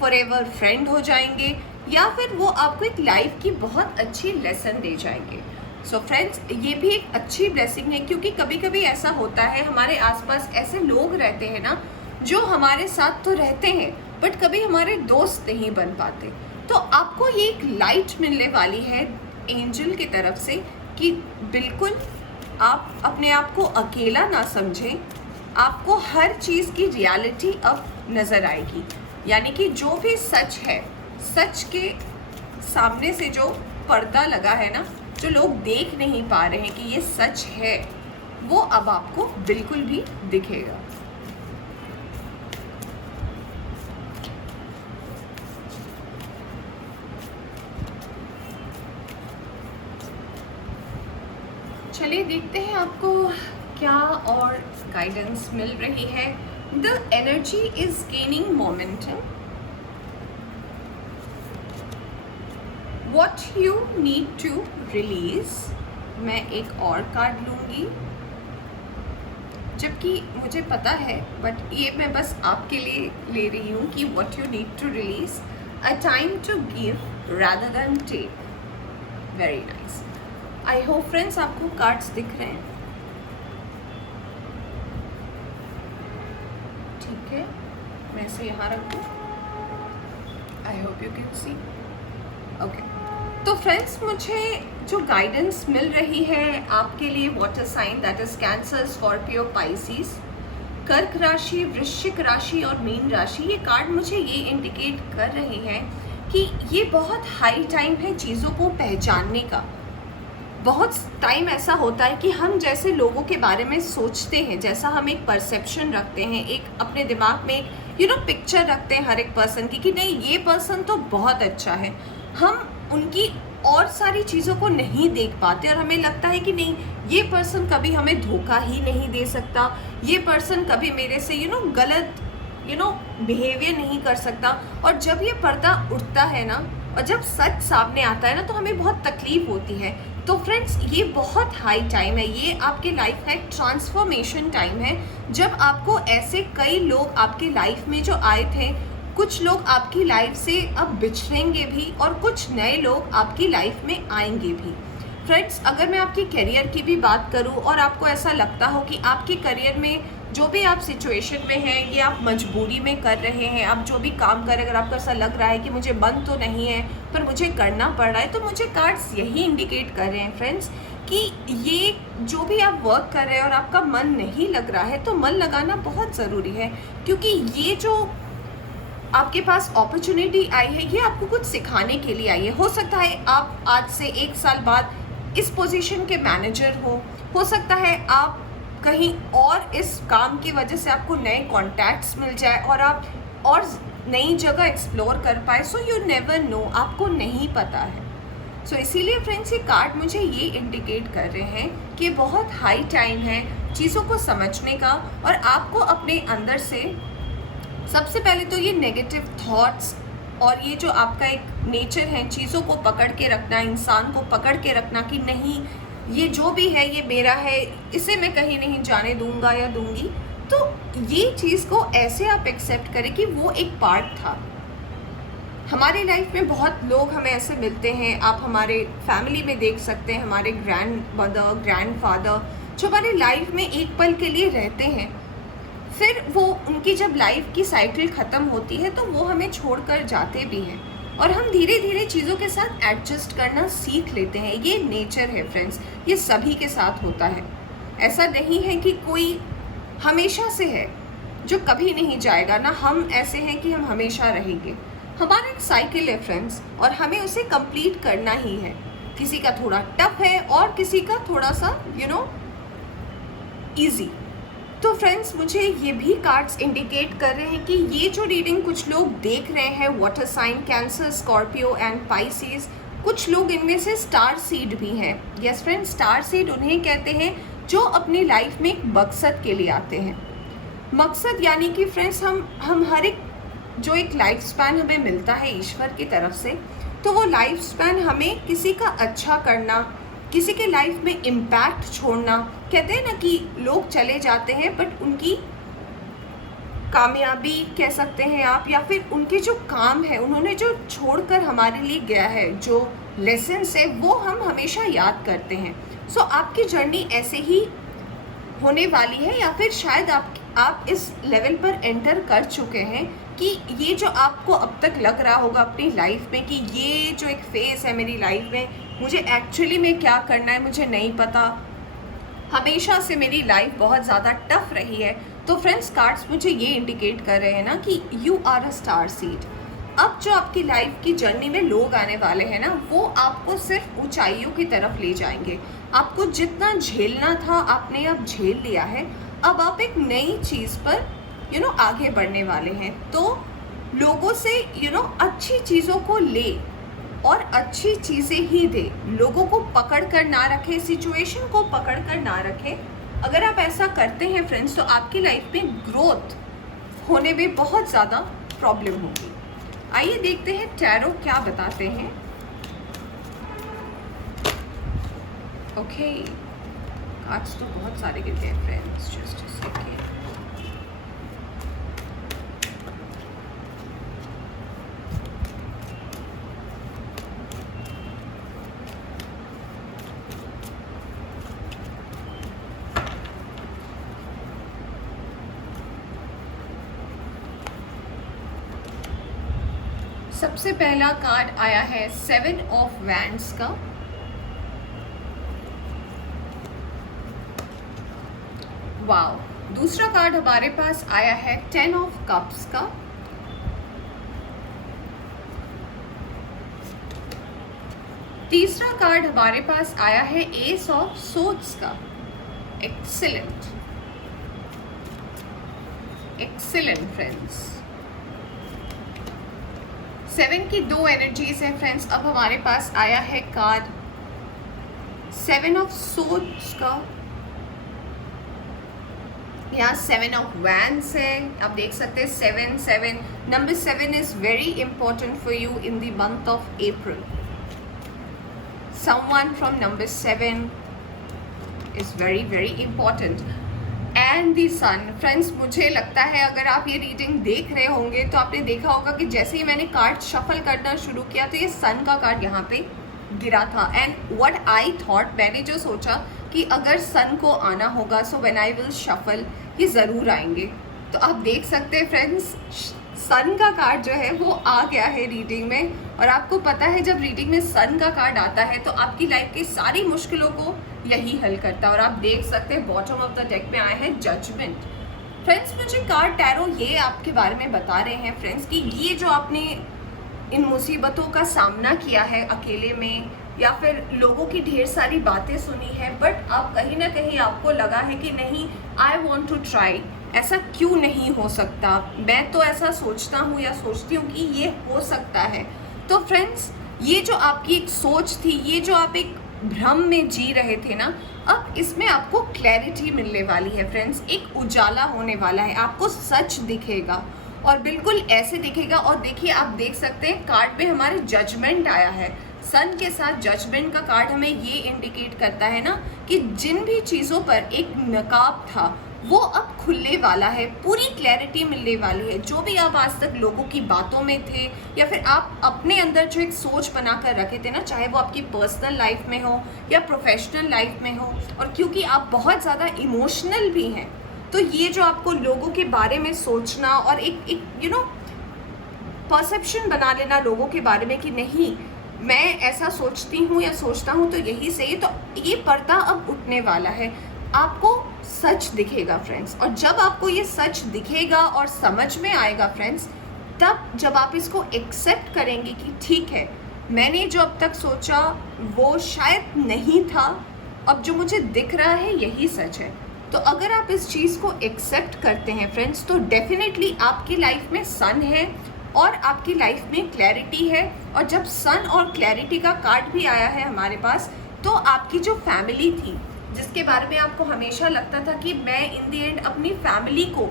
फॉरएवर फ्रेंड हो जाएंगे, या फिर वो आपको एक लाइफ की बहुत अच्छी लेसन दे जाएंगे। सो फ्रेंड्स, ये भी एक अच्छी ब्लेसिंग है, क्योंकि कभी कभी ऐसा होता है हमारे आसपास ऐसे लोग रहते हैं ना जो हमारे साथ तो रहते हैं बट कभी हमारे दोस्त नहीं बन पाते। तो आपको ये एक लाइट मिलने वाली है एंजल की तरफ से कि बिल्कुल आप अपने आप को अकेला ना समझें, आपको हर चीज़ की रियलिटी अब नज़र आएगी। यानी कि जो भी सच है, सच के सामने से जो पर्दा लगा है ना, जो लोग देख नहीं पा रहे हैं कि ये सच है, वो अब आपको बिल्कुल भी दिखेगा। चलिए देखते हैं आपको क्या और गाइडेंस मिल रही है। The energy is gaining momentum, what you need to release. मैं एक और कार्ड लूँगी, जबकि मुझे पता है बट ये मैं बस आपके लिए ले रही हूँ कि what you need to release, a time to give rather than take। Very nice. I hope friends आपको कार्ड्स दिख रहे हैं। ठीक है, मैं इसे यहाँ रख दूँ। I hope you can see. Okay, तो फ्रेंड्स मुझे जो गाइडेंस मिल रही है आपके लिए water sign, that is Cancer, Scorpio, Pisces, कर्क राशि, वृश्चिक राशि और मीन राशि, ये कार्ड मुझे ये इंडिकेट कर रही है कि ये बहुत हाई टाइम है चीज़ों को पहचानने का। बहुत टाइम ऐसा होता है कि हम जैसे लोगों के बारे में सोचते हैं, जैसा हम एक परसेप्शन रखते हैं, एक अपने दिमाग में पिक्चर रखते हैं हर एक पर्सन की कि नहीं ये पर्सन तो बहुत अच्छा है, हम उनकी और सारी चीज़ों को नहीं देख पाते और हमें लगता है कि नहीं ये पर्सन कभी हमें धोखा ही नहीं दे सकता, ये पर्सन कभी मेरे से गलत बिहेवियर नहीं कर सकता। और जब ये पर्दा उठता है ना और जब सच सामने आता है ना तो हमें बहुत तकलीफ होती है। तो फ्रेंड्स ये बहुत हाई टाइम है, ये आपके लाइफ का एक ट्रांसफॉर्मेशन टाइम है, जब आपको ऐसे कई लोग आपके लाइफ में जो आए थे, कुछ लोग आपकी लाइफ से अब बिछड़ेंगे भी और कुछ नए लोग आपकी लाइफ में आएंगे भी। फ्रेंड्स अगर मैं आपकी करियर की भी बात करूं और आपको ऐसा लगता हो कि आपके करियर में जो भी आप सिचुएशन में हैं ये आप मजबूरी में कर रहे हैं, आप जो भी काम करें अगर आपको ऐसा लग रहा है कि मुझे मन तो नहीं है पर मुझे करना पड़ रहा है, तो मुझे कार्ड्स यही इंडिकेट कर रहे हैं फ्रेंड्स कि ये जो भी आप वर्क कर रहे हैं और आपका मन नहीं लग रहा है तो मन लगाना बहुत ज़रूरी है, क्योंकि ये जो आपके पास अपॉर्चुनिटी आई है ये आपको कुछ सिखाने के लिए आई है। हो सकता है आप आज से 1 साल बाद इस पोजीशन के मैनेजर हो सकता है आप कहीं और इस काम की वजह से आपको नए कॉन्टैक्ट्स मिल जाए और आप और नई जगह एक्सप्लोर कर पाए। सो यू नेवर नो, आपको नहीं पता है। सो इसीलिए फ्रेंड्स ये कार्ड मुझे ये इंडिकेट कर रहे हैं कि बहुत हाई टाइम है चीज़ों को समझने का और आपको अपने अंदर से सबसे पहले तो ये नेगेटिव थॉट्स और ये जो आपका एक नेचर है चीज़ों को पकड़ के रखना, इंसान को पकड़ के रखना कि नहीं ये जो भी है ये मेरा है, इसे मैं कहीं नहीं जाने दूंगा या दूंगी, तो ये चीज़ को ऐसे आप एक्सेप्ट करें कि वो एक पार्ट था। हमारी लाइफ में बहुत लोग हमें ऐसे मिलते हैं, आप हमारे फैमिली में देख सकते हैं, हमारे ग्रैंड मदर, ग्रैंड फादर जो हमारी लाइफ में एक पल के लिए रहते हैं, फिर वो उनकी जब लाइफ की साइकिल ख़त्म होती है तो वो हमें छोड़कर जाते भी हैं और हम धीरे धीरे चीज़ों के साथ एडजस्ट करना सीख लेते हैं। ये नेचर है फ्रेंड्स, ये सभी के साथ होता है। ऐसा नहीं है कि कोई हमेशा से है जो कभी नहीं जाएगा, ना हम ऐसे हैं कि हम हमेशा रहेंगे। हमारा एक साइकिल है फ्रेंड्स और हमें उसे कंप्लीट करना ही है। किसी का थोड़ा टफ है और किसी का थोड़ा सा ईजी। तो फ्रेंड्स मुझे ये भी कार्ड्स इंडिकेट कर रहे हैं कि ये जो रीडिंग कुछ लोग देख रहे हैं, water sign, Cancer, Scorpio and Pisces, कुछ लोग इनमें से स्टार सीड भी हैं। यस फ्रेंड्स, स्टार सीड उन्हें कहते हैं जो अपनी लाइफ में एक मकसद के लिए आते हैं। मकसद यानी कि फ्रेंड्स हम हर एक जो एक लाइफ स्पैन हमें मिलता है ईश्वर की तरफ से, तो वो लाइफ स्पैन हमें किसी का अच्छा करना, किसी के लाइफ में इम्पैक्ट छोड़ना। कहते हैं ना कि लोग चले जाते हैं बट उनकी कामयाबी कह सकते हैं आप, या फिर उनके जो काम है, उन्होंने जो छोड़कर हमारे लिए गया है, जो लेसन्स है, वो हम हमेशा याद करते हैं। सो आपकी जर्नी ऐसे ही होने वाली है, या फिर शायद आप इस लेवल पर एंटर कर चुके हैं कि ये जो आपको अब तक लग रहा होगा अपनी लाइफ में कि ये जो एक फेज़ है मेरी लाइफ में, मुझे एक्चुअली में क्या करना है मुझे नहीं पता, हमेशा से मेरी लाइफ बहुत ज़्यादा टफ रही है। तो फ्रेंड्स कार्ड्स मुझे ये इंडिकेट कर रहे हैं ना कि you are a star seed. अब जो आपकी लाइफ की जर्नी में लोग आने वाले हैं ना, वो आपको सिर्फ ऊंचाइयों की तरफ ले जाएंगे। आपको जितना झेलना था आपने अब झेल लिया है, अब आप एक नई चीज़ पर आगे बढ़ने वाले हैं। तो लोगों से अच्छी चीज़ों को ले और अच्छी चीज़ें ही दे, लोगों को पकड़ कर ना रखें, सिचुएशन को पकड़ कर ना रखें। अगर आप ऐसा करते हैं फ्रेंड्स तो आपकी लाइफ में ग्रोथ होने में बहुत ज़्यादा प्रॉब्लम होगी। आइए देखते हैं टैरो क्या बताते हैं। ओके, कार्ड्स तो बहुत सारे गिरते हैं फ्रेंड्स, जस्ट अ सेकेंड। सबसे पहला कार्ड आया है 7 ऑफ वैंड्स का। वाओ। दूसरा कार्ड हमारे पास आया है 10 ऑफ कप्स का। तीसरा कार्ड हमारे पास आया है एस ऑफ सोर्ड्स का। Excellent, excellent friends. 7 की 2 एनर्जीज है फ्रेंड्स। अब हमारे पास आया है कार्ड 7 ऑफ सोर्ड्स का। यहाँ 7 ऑफ वैंड्स है। आप देख सकते हैं 7 7 number 7 is very important for you in the month of April. Someone from number 7 is very very important and the sun friends। मुझे लगता है अगर आप ये रीडिंग देख रहे होंगे तो आपने देखा होगा कि जैसे ही मैंने कार्ड शफल करना शुरू किया तो ये सन का कार्ड यहाँ पे गिरा था। एंड व्हाट आई थॉट, मैंने जो सोचा कि अगर सन को आना होगा so when I will shuffle ये ज़रूर आएंगे। तो आप देख सकते हैं फ्रेंड्स सन का कार्ड जो है वो आ गया है रीडिंग में। और आपको पता है जब रीडिंग में सन का कार्ड आता है तो आपकी लाइफ की सारी मुश्किलों को यही हल करता है। और आप देख सकते हैं बॉटम ऑफ द डेक में आया है जजमेंट। फ्रेंड्स मुझे कार्ड टैरो ये आपके बारे में बता रहे हैं फ्रेंड्स कि ये जो आपने इन मुसीबतों का सामना किया है अकेले में या फिर लोगों की ढेर सारी बातें सुनी है, बट अब कहीं ना कहीं आपको लगा है कि नहीं, आई वॉन्ट टू ट्राई, ऐसा क्यों नहीं हो सकता, मैं तो ऐसा सोचता हूँ या सोचती हूँ कि ये हो सकता है। तो फ्रेंड्स ये जो आपकी एक सोच थी, ये जो आप एक भ्रम में जी रहे थे ना, अब इसमें आपको क्लैरिटी मिलने वाली है फ्रेंड्स। एक उजाला होने वाला है, आपको सच दिखेगा और बिल्कुल ऐसे दिखेगा। और देखिए आप देख सकते हैं कार्ड पे हमारे जजमेंट आया है। सन के साथ जजमेंट का कार्ड हमें ये इंडिकेट करता है ना कि जिन भी चीज़ों पर एक नकाब था वो अब खुलने वाला है, पूरी क्लैरिटी मिलने वाली है। जो भी आप आज तक लोगों की बातों में थे या फिर आप अपने अंदर जो एक सोच बना कर रखे थे ना, चाहे वो आपकी पर्सनल लाइफ में हो या प्रोफेशनल लाइफ में हो, और क्योंकि आप बहुत ज़्यादा इमोशनल भी हैं तो ये जो आपको लोगों के बारे में सोचना और एक यू नो परसेप्शन बना लेना लोगों के बारे में कि नहीं मैं ऐसा सोचती हूँ या सोचता हूँ तो यही सही, तो ये पर्दा अब उठने वाला है, आपको सच दिखेगा फ्रेंड्स। और जब आपको ये सच दिखेगा और समझ में आएगा फ्रेंड्स, तब जब आप इसको एक्सेप्ट करेंगे कि ठीक है मैंने जो अब तक सोचा वो शायद नहीं था, अब जो मुझे दिख रहा है यही सच है। तो अगर आप इस चीज़ को एक्सेप्ट करते हैं फ्रेंड्स तो डेफिनेटली आपकी लाइफ में सन है और आपकी लाइफ में क्लैरिटी है। और जब सन और क्लैरिटी का कार्ड भी आया है हमारे पास, तो आपकी जो फैमिली थी जिसके बारे में आपको हमेशा लगता था कि मैं इन द एंड अपनी फैमिली को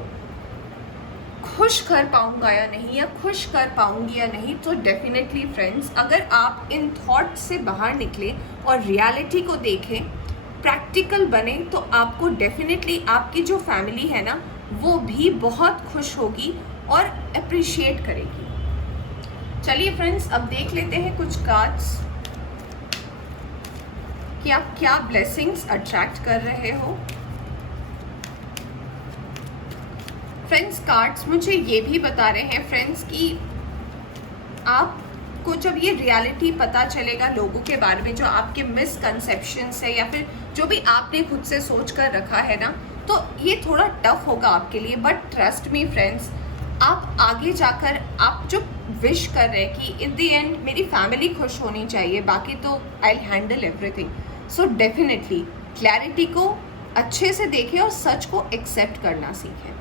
खुश कर पाऊंगा या नहीं, या खुश कर पाऊंगी या नहीं, तो डेफिनेटली फ्रेंड्स अगर आप इन थॉट से बाहर निकले और रियलिटी को देखें, प्रैक्टिकल बने, तो आपको डेफिनेटली आपकी जो फैमिली है ना वो भी बहुत खुश होगी और अप्रिशिएट करेगी। चलिए फ्रेंड्स अब देख लेते हैं कुछ कार्ड्स कि आप क्या ब्लेसिंग्स अट्रैक्ट कर रहे हो। फ्रेंड्स कार्ड्स मुझे ये भी बता रहे हैं फ्रेंड्स कि आपको जब ये रियलिटी पता चलेगा लोगों के बारे में, जो आपके मिसकंसेप्शंस है या फिर जो भी आपने खुद से सोच कर रखा है ना, तो ये थोड़ा टफ होगा आपके लिए। बट ट्रस्ट मी फ्रेंड्स, आप आगे जाकर आप जो विश कर रहे हैं कि इन द एंड मेरी फैमिली खुश होनी चाहिए, बाकी तो I handle everything. So definitely clarity को अच्छे से देखें और सच को एक्सेप्ट करना सीखें।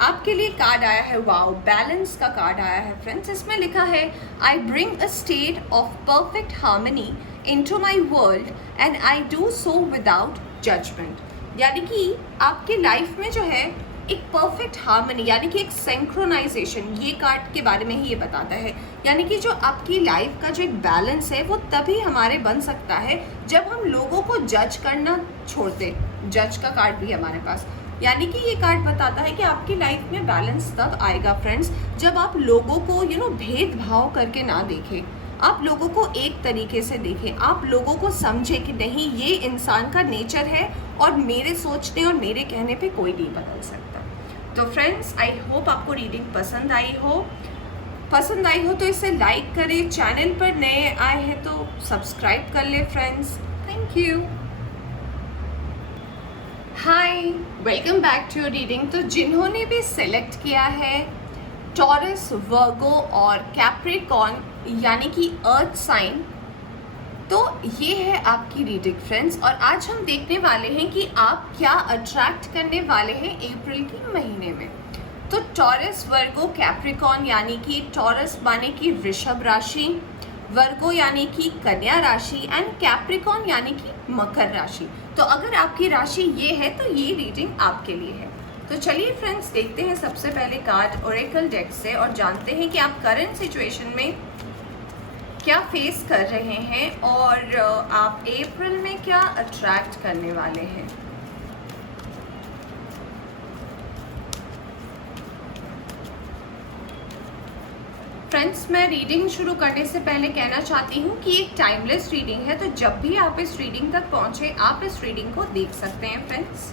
आपके लिए कार्ड आया है वाओ, बैलेंस का कार्ड आया है फ्रेंड्स। इसमें लिखा है I bring a state of perfect harmony into my world and I do so without judgement. यानी कि आपके लाइफ में जो है एक परफेक्ट हार्मनी यानी कि एक सिंक्रोनाइजेशन, ये कार्ड के बारे में ही ये बताता है। यानी कि जो आपकी लाइफ का जो एक बैलेंस है वो तभी हमारे बन सकता है जब हम लोगों को जज करना छोड़ दें। जज का कार्ड भी हमारे पास, यानी कि ये कार्ड बताता है कि आपकी लाइफ में बैलेंस तब आएगा फ्रेंड्स जब आप लोगों को भेदभाव करके ना देखें, आप लोगों को एक तरीके से देखें, आप लोगों को समझें कि नहीं ये इंसान का नेचर है और मेरे सोचने और मेरे कहने पे कोई नहीं बदल सकता। तो फ्रेंड्स आई होप आपको रीडिंग पसंद आई हो। पसंद आई हो तो इसे लाइक करें, चैनल पर नए आए हैं तो सब्सक्राइब कर ले friends. Thank you. Hi, welcome back to your reading. तो जिन्होंने भी सेलेक्ट किया है टॉरस, वर्गो और कैप्रिकॉर्न यानी कि अर्थ साइन, तो ये है आपकी रीडिंग फ्रेंड्स। और आज हम देखने वाले हैं कि आप क्या अट्रैक्ट करने वाले हैं अप्रैल के महीने में। तो टॉरस, वर्गो, कैप्रिकॉर्न यानी कि टॉरस माने कि वृषभ राशि, वर्गो यानी कि कन्या राशि एंड कैप्रिकॉर्न यानी कि मकर राशि। तो अगर आपकी राशि ये है तो ये रीडिंग आपके लिए है। तो चलिए फ्रेंड्स, देखते हैं सबसे पहले कार्ड ओरेकल डेक से और जानते हैं कि आप करंट सिचुएशन में क्या फेस कर रहे हैं और आप अप्रैल में क्या अट्रैक्ट करने वाले हैं। फ्रेंड्स, मैं रीडिंग शुरू करने से पहले कहना चाहती हूँ कि एक टाइमलेस रीडिंग है, तो जब भी आप इस रीडिंग तक पहुँचे आप इस रीडिंग को देख सकते हैं फ्रेंड्स।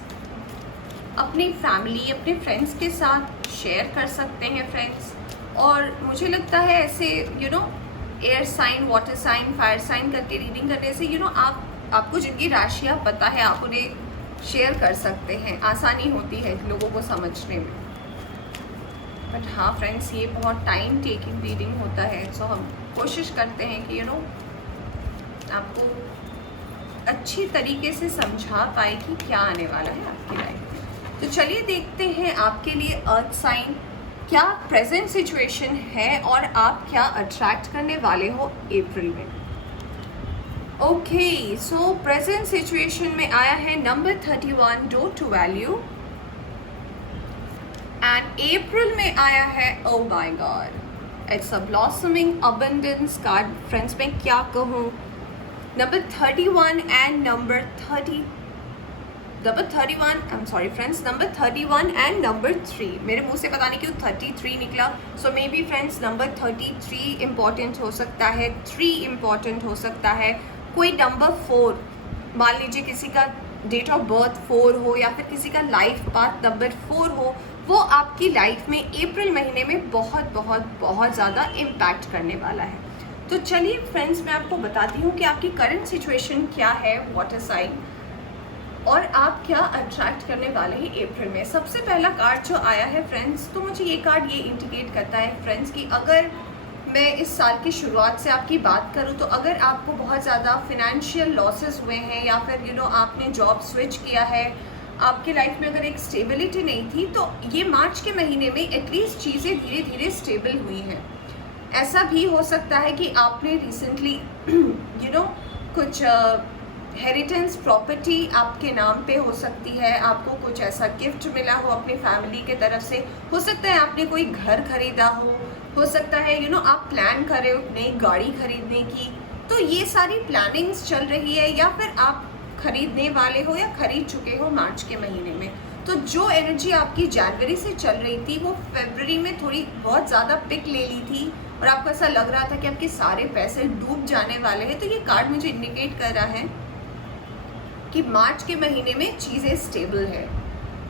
अपनी फैमिली, अपने फ्रेंड्स के साथ शेयर कर सकते हैं फ्रेंड्स। और मुझे लगता है ऐसे air sign, water sign, fire sign करके रीडिंग करने से आपको जिनकी राशियाँ पता है आप उन्हें शेयर कर सकते हैं, आसानी होती है लोगों को समझने में। बट हाँ फ्रेंड्स, ये बहुत टाइम टेकिंग रीडिंग होता है, सो हम कोशिश करते हैं कि आपको अच्छी तरीके से समझा पाए कि क्या आने वाला है आपकी लाइफ में। तो चलिए देखते हैं आपके लिए अर्थ साइन क्या प्रेजेंट सिचुएशन है और आप क्या अट्रैक्ट करने वाले हो अप्रैल में। ओके, सो प्रेजेंट सिचुएशन में आया है number 31, door to value, and April में आया है oh my god, it's a blossoming abundance card. Friends, मैं क्या कहूँ, number 31 and number 31 and number 3, मेरे मुंह से पता नहीं क्यों 33 निकला। So maybe friends number 33 important हो सकता है, 3 इम्पॉर्टेंट हो सकता है, कोई नंबर 4, मान लीजिए किसी का डेट ऑफ बर्थ 4 हो या फिर किसी का लाइफ पाथ नंबर 4 हो, वो आपकी लाइफ में अप्रैल महीने में बहुत बहुत बहुत ज़्यादा इम्पैक्ट करने वाला है। तो चलिए फ्रेंड्स, मैं आपको बताती हूँ कि आपकी करंट सिचुएशन क्या है वाटर साइन और आप क्या अट्रैक्ट करने वाले हैं अप्रैल में। सबसे पहला कार्ड जो आया है फ्रेंड्स, तो मुझे ये कार्ड ये इंडिकेट करता है फ्रेंड्स कि अगर मैं इस साल की शुरुआत से आपकी बात करूं तो अगर आपको बहुत ज़्यादा फिनेंशियल लॉसेस हुए हैं या फिर आपने जॉब स्विच किया है, आपके लाइफ में अगर एक स्टेबिलिटी नहीं थी, तो ये मार्च के महीने में एटलीस्ट चीज़ें धीरे धीरे स्टेबल हुई हैं। ऐसा भी हो सकता है कि आपने रिसेंटली कुछ हेरिटेंस प्रॉपर्टी आपके नाम पे हो सकती है, आपको कुछ ऐसा गिफ्ट मिला हो अपनी फैमिली के तरफ से, हो सकता है आपने कोई घर खरीदा हो सकता है आप प्लान कर रहे हो नई गाड़ी खरीदने की, तो ये सारी प्लानिंग्स चल रही है या फिर आप खरीदने वाले हो या खरीद चुके हो मार्च के महीने में। तो जो एनर्जी आपकी जनवरी से चल रही थी वो फरवरी में थोड़ी बहुत ज़्यादा पिक ले ली थी और आपको ऐसा लग रहा था कि आपके सारे पैसे डूब जाने वाले हैं। तो ये कार्ड मुझे इंडिकेट कर रहा है कि मार्च के महीने में चीज़ें स्टेबल है,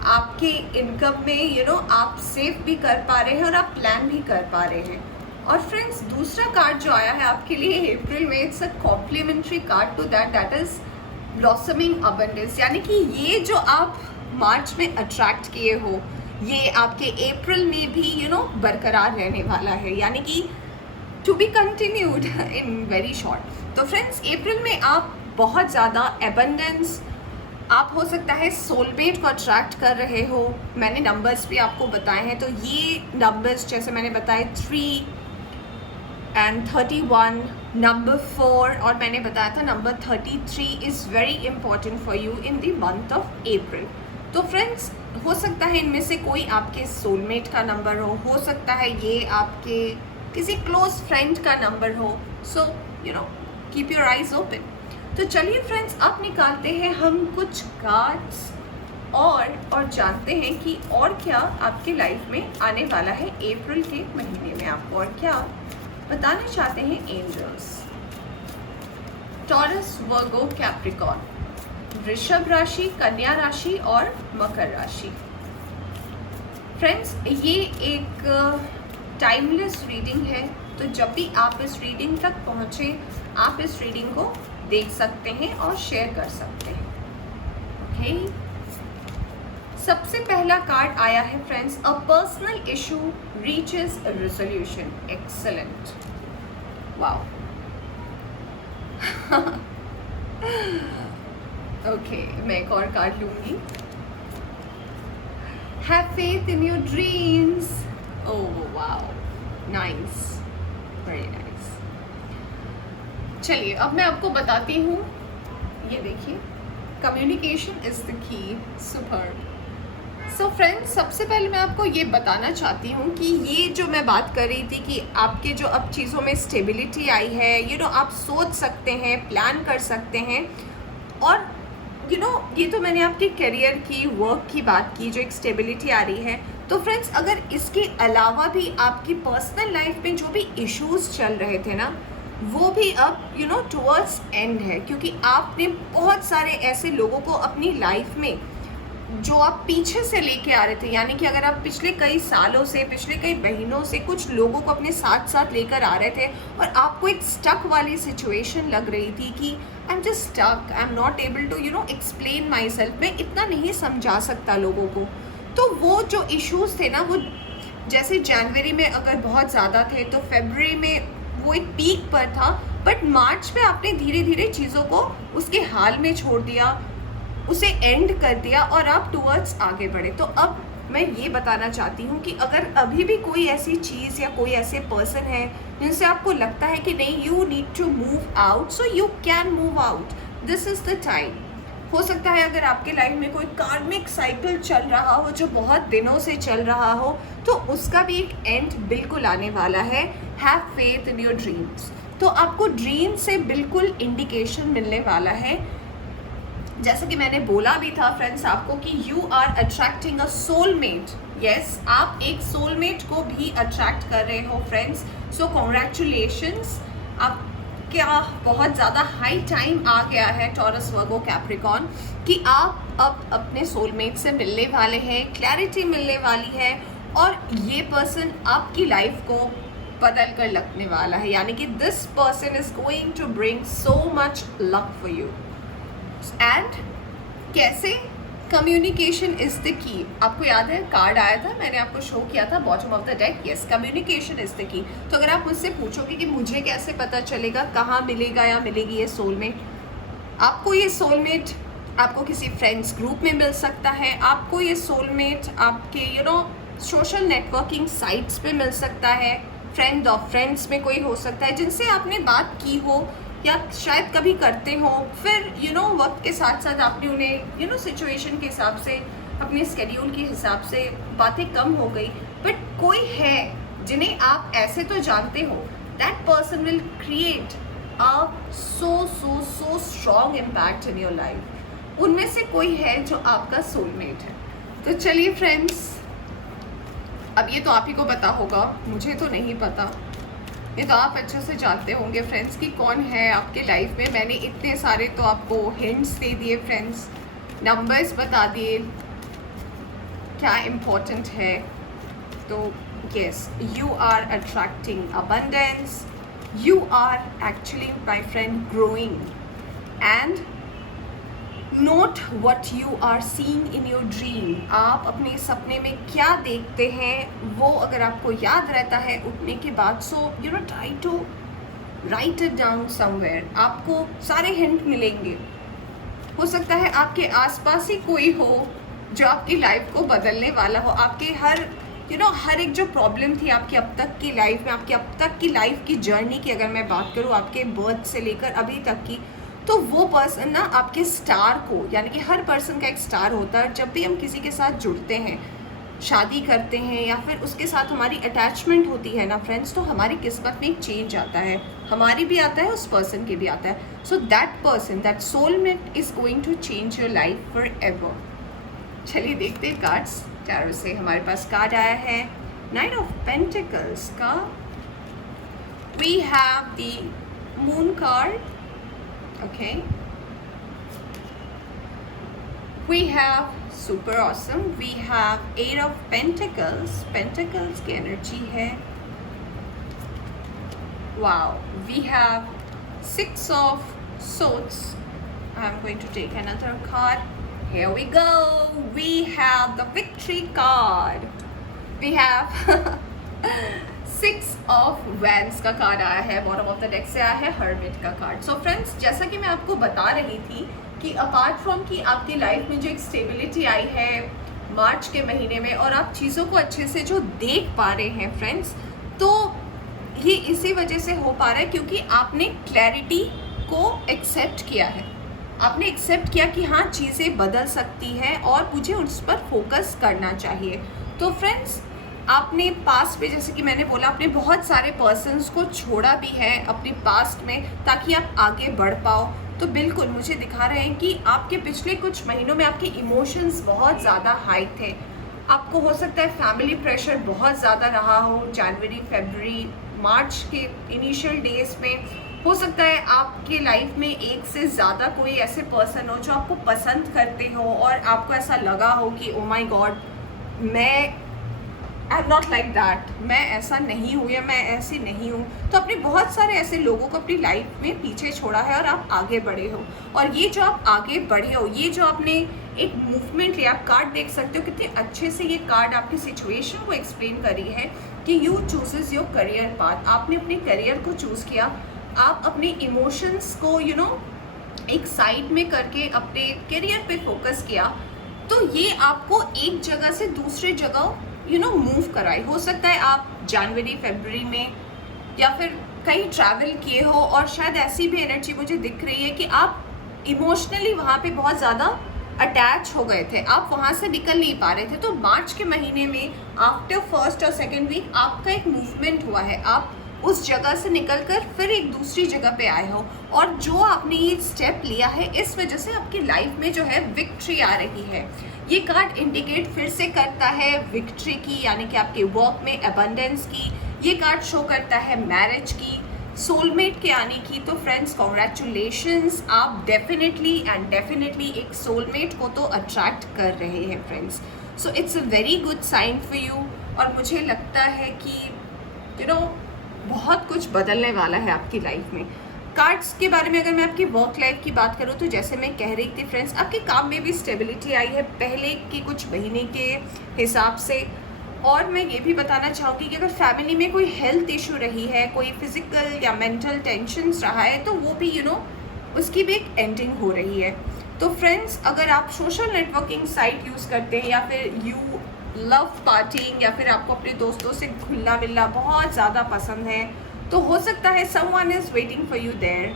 आपके इनकम में आप सेव भी कर पा रहे हैं और आप प्लान भी कर पा रहे हैं। और फ्रेंड्स, दूसरा कार्ड जो आया है आपके लिए अप्रैल में, it's a complimentary card to that is blossoming abundance, यानी कि ये जो आप मार्च में अट्रैक्ट किए हो ये आपके अप्रैल में भी बरकरार रहने वाला है, यानी कि to be continued in very short. तो फ्रेंड्स, अप्रैल में आप बहुत ज़्यादा एबंडेंस, आप हो सकता है सोलमेट को अट्रैक्ट कर रहे हो। मैंने नंबर्स भी आपको बताए हैं, तो ये नंबर्स जैसे मैंने बताए 3 एंड 31, नंबर 4 और मैंने बताया था number 33 is very important for you in the month of अप्रैल। तो फ्रेंड्स, हो सकता है इनमें से कोई आपके सोलमेट का नंबर हो सकता है ये आपके किसी क्लोज फ्रेंड का नंबर हो। So keep your eyes open. तो चलिए फ्रेंड्स, अब निकालते हैं हम कुछ कार्ड्स और जानते हैं कि और क्या आपके लाइफ में आने वाला है अप्रैल के महीने में, आपको और क्या बताना चाहते हैं एंजल्स। टॉरस, वर्गो, कैप्रिकॉर्न, वृषभ राशि, कन्या राशि और मकर राशि। फ्रेंड्स, ये एक टाइमलेस रीडिंग है, तो जब भी आप इस रीडिंग तक पहुँचे आप इस रीडिंग को देख सकते हैं और शेयर कर सकते हैं। ओके, सबसे पहला कार्ड आया है friends, a personal issue reaches a resolution. Excellent, wow. Okay, मैं एक और कार्ड लूंगी। Have faith in your dreams. Oh wow, nice, very nice. चलिए अब मैं आपको बताती हूँ, ये देखिए, कम्युनिकेशन इज द की। सुपर्ब। सो फ्रेंड्स, सबसे पहले मैं आपको ये बताना चाहती हूँ कि ये जो मैं बात कर रही थी कि आपके जो अब चीज़ों में स्टेबिलिटी आई है, आप सोच सकते हैं, प्लान कर सकते हैं, और ये तो मैंने आपके करियर की, वर्क की बात की, जो एक स्टेबिलिटी आ रही है। तो फ्रेंड्स, अगर इसके अलावा भी आपकी पर्सनल लाइफ में जो भी इश्यूज चल रहे थे ना, वो भी अब टुवर्ड्स एंड है, क्योंकि आपने बहुत सारे ऐसे लोगों को अपनी लाइफ में जो आप पीछे से लेके आ रहे थे, यानी कि अगर आप पिछले कई सालों से, पिछले कई महीनों से कुछ लोगों को अपने साथ साथ लेकर आ रहे थे और आपको एक स्टक वाली सिचुएशन लग रही थी कि I am just stuck, I am not able to explain myself, मैं इतना नहीं समझा सकता लोगों को। तो वो जो इश्यूज थे ना, वो जैसे जनवरी में अगर बहुत ज़्यादा थे तो फरवरी में वो एक पीक पर था, बट मार्च में आपने धीरे धीरे चीज़ों को उसके हाल में छोड़ दिया, उसे एंड कर दिया और आप टूवर्ड्स आगे बढ़े। तो अब मैं ये बताना चाहती हूँ कि अगर अभी भी कोई ऐसी चीज़ या कोई ऐसे पर्सन है जिनसे आपको लगता है कि नहीं, you need to move out, so you can move out, this is the time. हो सकता है अगर आपके लाइफ में कोई कार्मिक साइकिल चल रहा हो जो बहुत दिनों से चल रहा हो, तो उसका भी एक एंड बिल्कुल आने वाला है। Have faith in your dreams. तो आपको ड्रीम से बिल्कुल इंडिकेशन मिलने वाला है, जैसे कि मैंने बोला भी था फ्रेंड्स आपको कि you are attracting a soulmate. Yes, आप एक सोलमेट को भी अट्रैक्ट कर रहे हो फ्रेंड्स। सो कॉन्ग्रेचुलेशंस, आपका बहुत ज़्यादा हाई टाइम आ गया है टॉरस, वर्गो, कैप्रिकॉर्न, कि आप अब अपने सोलमेट से मिलने वाले हैं, क्लैरिटी मिलने वाली है, और ये पर्सन आपकी लाइफ को बदल कर लगने वाला है, यानी कि this person is going to bring so much luck for you. And कैसे? Communication is the key. आपको याद है कार्ड आया था, मैंने आपको शो किया था bottom of the deck. Yes, communication is the की। तो अगर आप मुझसे पूछोगे कि मुझे कैसे पता चलेगा कहाँ मिलेगा या मिलेगी ये सोलमेट, आपको ये सोलमेट आपको किसी फ्रेंड्स ग्रुप में मिल सकता है, आपको ये सोलमेट आपके सोशल नेटवर्किंग साइट्स पे मिल सकता है, फ्रेंड ऑफ फ्रेंड्स में कोई हो सकता है जिनसे आपने बात की हो या शायद कभी करते हो, फिर वक्त के साथ साथ आपने उन्हें सिचुएशन के हिसाब से, अपने स्केड्यूल के हिसाब से बातें कम हो गई, बट कोई है जिन्हें आप ऐसे तो जानते हो, that person will create a so strong impact in your life. उनमें से कोई है जो आपका सोलमेट है। तो चलिए फ्रेंड्स, अब ये तो आप ही को पता होगा, मुझे तो नहीं पता, ये तो आप अच्छे से जानते होंगे फ्रेंड्स कि कौन है आपके लाइफ में। मैंने इतने सारे तो आपको हिंट्स दे दिए फ्रेंड्स, नंबर्स बता दिए क्या इम्पोर्टेंट है। तो yes, you are attracting abundance, you are actually my friend growing, and note what you are seeing in your dream. आप अपने सपने में क्या देखते हैं वो अगर आपको याद रहता है उठने के बाद, so try to write it down somewhere. आपको सारे हिंट मिलेंगे। हो सकता है आपके आसपास ही कोई हो जो आपकी लाइफ को बदलने वाला हो। आपके हर एक जो प्रॉब्लम थी आपकी अब तक की लाइफ में, आपकी अब तक की लाइफ की जर्नी की अगर मैं बात करूँ, आपके बर्थ से लेकर अभी तक की, तो वो पर्सन ना आपके स्टार को, यानी कि हर पर्सन का एक स्टार होता है। जब भी हम किसी के साथ जुड़ते हैं, शादी करते हैं या फिर उसके साथ हमारी अटैचमेंट होती है ना फ्रेंड्स, तो हमारी किस्मत में एक चेंज आता है, हमारी भी आता है, उस पर्सन की भी आता है। So that person, that soulmate is going to change your life forever. चलिए देखते हैं कार्ड्स टैरो से। हमारे पास कार्ड आया है नाइन ऑफ पेंटिकल्स का। We have the moon card, okay, we have super awesome, we have 8 of pentacles, pentacles की energy है, Wow, we have six of swords. I'm going to take another card. Here we go. We have the victory card. We have six of vents का card आया है, bottom of the deck से आया है hermit का card. So friends, जैसा कि मैं आपको बता रही थी कि अपार्ट फ्रॉम कि आपकी लाइफ में जो एक स्टेबिलिटी आई है मार्च के महीने में और आप चीज़ों को अच्छे से जो देख पा रहे हैं फ्रेंड्स, तो ये इसी वजह से हो पा रहा है क्योंकि आपने क्लैरिटी को एक्सेप्ट किया है. आपने एक्सेप्ट किया कि हाँ, चीज़ें बदल सकती हैं और मुझे उस पर फोकस करना चाहिए. तो फ्रेंड्स, आपने पास्ट में, जैसे कि मैंने बोला, आपने बहुत सारे पर्सन्स को छोड़ा भी है अपने पास्ट में ताकि आप आगे बढ़ पाओ. तो बिल्कुल मुझे दिखा रहे हैं कि आपके पिछले कुछ महीनों में आपके इमोशंस बहुत ज़्यादा हाई थे. आपको हो सकता है फैमिली प्रेशर बहुत ज़्यादा रहा हो. जनवरी, फरवरी, मार्च के इनिशियल डेज में हो सकता है आपके लाइफ में एक से ज़्यादा कोई ऐसे पर्सन हो जो आपको पसंद करते हो और आपको ऐसा लगा हो कि oh my god, I am not like that, मैं ऐसा नहीं हूँ या मैं ऐसी नहीं हूँ. तो आपने बहुत सारे ऐसे लोगों को अपनी लाइफ में पीछे छोड़ा है और आप आगे बढ़े हो. और ये जो आप आगे बढ़े हो, ये जो आपने एक मूवमेंट लिया, आप कार्ड देख सकते हो कितने अच्छे से ये कार्ड आपकी सिचुएशन को एक्सप्लेन करी है कि you chooses your career path. आपने अपने करियर को चूज़ किया, आप अपने इमोशंस को एक साइड में करके अपने करियर पे फोकस किया. तो ये आपको एक जगह से दूसरे जगह मूव कराई. हो सकता है आप जनवरी, फरवरी में या फिर कहीं ट्रैवल किए हो और शायद ऐसी भी एनर्जी मुझे दिख रही है कि आप इमोशनली वहाँ पे बहुत ज़्यादा अटैच हो गए थे, आप वहाँ से निकल नहीं पा रहे थे. तो मार्च के महीने में आफ्टर फर्स्ट और सेकेंड वीक आपका एक मूवमेंट हुआ है. आप उस जगह से निकलकर फिर एक दूसरी जगह पे आए हो और जो आपने ये स्टेप लिया है, इस वजह से आपकी लाइफ में जो है विक्ट्री आ रही है. ये कार्ड इंडिकेट फिर से करता है विक्ट्री की, यानी कि आपके वर्क में अबंडेंस की. ये कार्ड शो करता है मैरिज की, सोलमेट के आने की. तो फ्रेंड्स, कॉन्ग्रेचुलेशंस, आप डेफिनेटली एक सोलमेट को तो अट्रैक्ट कर रहे हैं friends. So it's a very good sign for you. और मुझे लगता है कि बहुत कुछ बदलने वाला है आपकी लाइफ में. कार्ड्स के बारे में अगर मैं आपकी वर्क लाइफ की बात करूँ तो जैसे मैं कह रही थी फ्रेंड्स, आपके काम में भी स्टेबिलिटी आई है पहले के कुछ महीने के हिसाब से. और मैं ये भी बताना चाहूँगी कि अगर फैमिली में कोई हेल्थ इशू रही है, कोई फिजिकल या मेंटल टेंशन्स रहा है, तो वो भी उसकी भी एक एंडिंग हो रही है. तो फ्रेंड्स, अगर आप सोशल नेटवर्किंग साइट यूज़ करते हैं या फिर यू लव पार्टिंग या फिर आपको अपने दोस्तों से घुलना मिलना बहुत ज़्यादा पसंद है, तो हो सकता है someone is waiting for you there.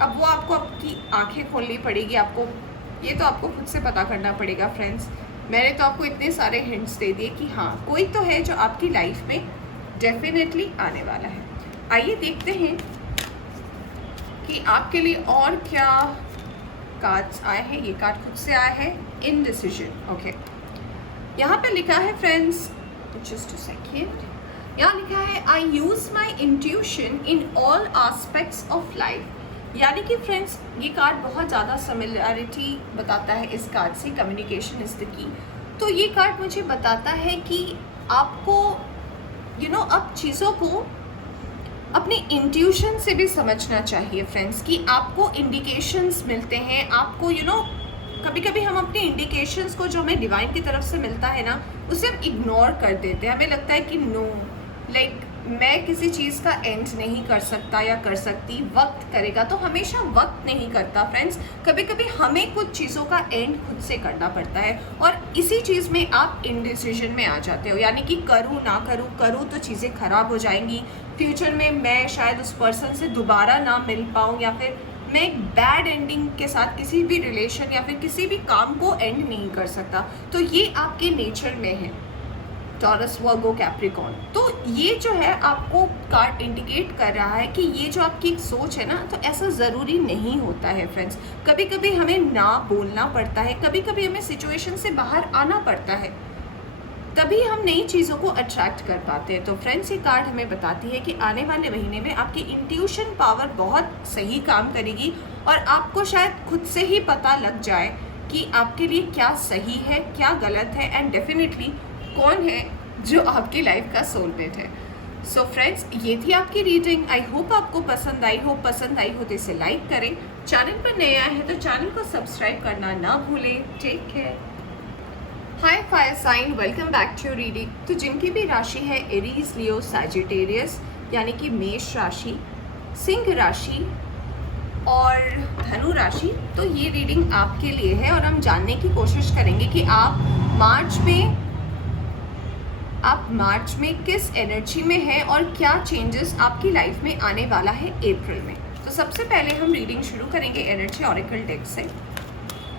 अब वो आपको आपकी आंखें खोलनी पड़ेगी. आपको ये तो आपको खुद से पता करना पड़ेगा फ्रेंड्स. मैंने तो आपको इतने सारे हिंट्स दे दिए कि हाँ, कोई तो है जो आपकी लाइफ में डेफिनेटली आने वाला है. आइए देखते हैं कि आपके लिए और क्या कार्ड्स आए हैं. ये कार्ड खुद से आया है, इनडिसीजन. ओके, यहाँ पे लिखा है फ्रेंड्स, जस्ट अ सेकेंड, यहाँ लिखा है I use my intuition in all aspects of life. यानी कि फ्रेंड्स, ये कार्ड बहुत ज़्यादा सिमिलरिटी बताता है इस कार्ड से, कम्युनिकेशन इज द की. तो ये कार्ड मुझे बताता है कि आपको अब चीज़ों को अपनी इंट्यूशन से भी समझना चाहिए फ्रेंड्स, कि आपको इंडिकेशंस मिलते हैं. आपको कभी कभी हम अपने इंडिकेशंस को जो हमें डिवाइन की तरफ से मिलता है ना, उसे हम इग्नोर कर देते हैं. हमें लगता है कि नो, लाइक मैं किसी चीज़ का एंड नहीं कर सकता या कर सकती, वक्त करेगा. तो हमेशा वक्त नहीं करता फ्रेंड्स. कभी कभी हमें कुछ चीज़ों का एंड खुद से करना पड़ता है और इसी चीज़ में आप इनडिसीजन में आ जाते हो. यानी कि करूँ ना करूँ तो चीज़ें ख़राब हो जाएंगी. फ्यूचर में मैं शायद उस पर्सन से दोबारा ना मिल पाऊँ या फिर मैं एक बैड एंडिंग के साथ किसी भी रिलेशन या फिर किसी भी काम को एंड नहीं कर सकता. तो ये आपके नेचर में है, टॉरस, वर्गो, कैप्रिकॉर्न. तो ये जो है आपको कार्ड इंडिकेट कर रहा है कि ये जो आपकी एक सोच है ना, तो ऐसा ज़रूरी नहीं होता है फ्रेंड्स. कभी कभी हमें ना बोलना पड़ता है, कभी कभी हमें सिचुएशन से बाहर आना पड़ता है, तभी हम नई चीज़ों को अट्रैक्ट कर पाते हैं. तो फ्रेंड्स, ये कार्ड हमें बताती है कि आने वाले महीने में आपकी इंट्यूशन पावर बहुत सही काम करेगी और आपको शायद खुद से ही पता लग जाए कि आपके लिए क्या सही है, क्या गलत है, एंड डेफिनेटली कौन है जो आपकी लाइफ का सोलमेट है. सो फ्रेंड्स, ये थी आपकी रीडिंग। आई होप आपको पसंद आई हो। पसंद आई हो तो इसे लाइक करें। चैनल पर नए आए हैं तो चैनल को सब्सक्राइब करना ना भूलें। Take care. Hi fire sign, welcome back to reading. तो जिनकी भी राशि है एरीज, लियो, सैजिटेरियस यानी कि मेष राशि, सिंह राशि और धनु राशि, तो ये रीडिंग आपके लिए है। और हम जानने की कोशिश करेंगे कि आप मार्च में किस एनर्जी में है और क्या चेंजेस आपकी लाइफ में आने वाला है अप्रैल में। तो सबसे पहले हम रीडिंग शुरू करेंगे एनर्जी ऑरेकल डेक से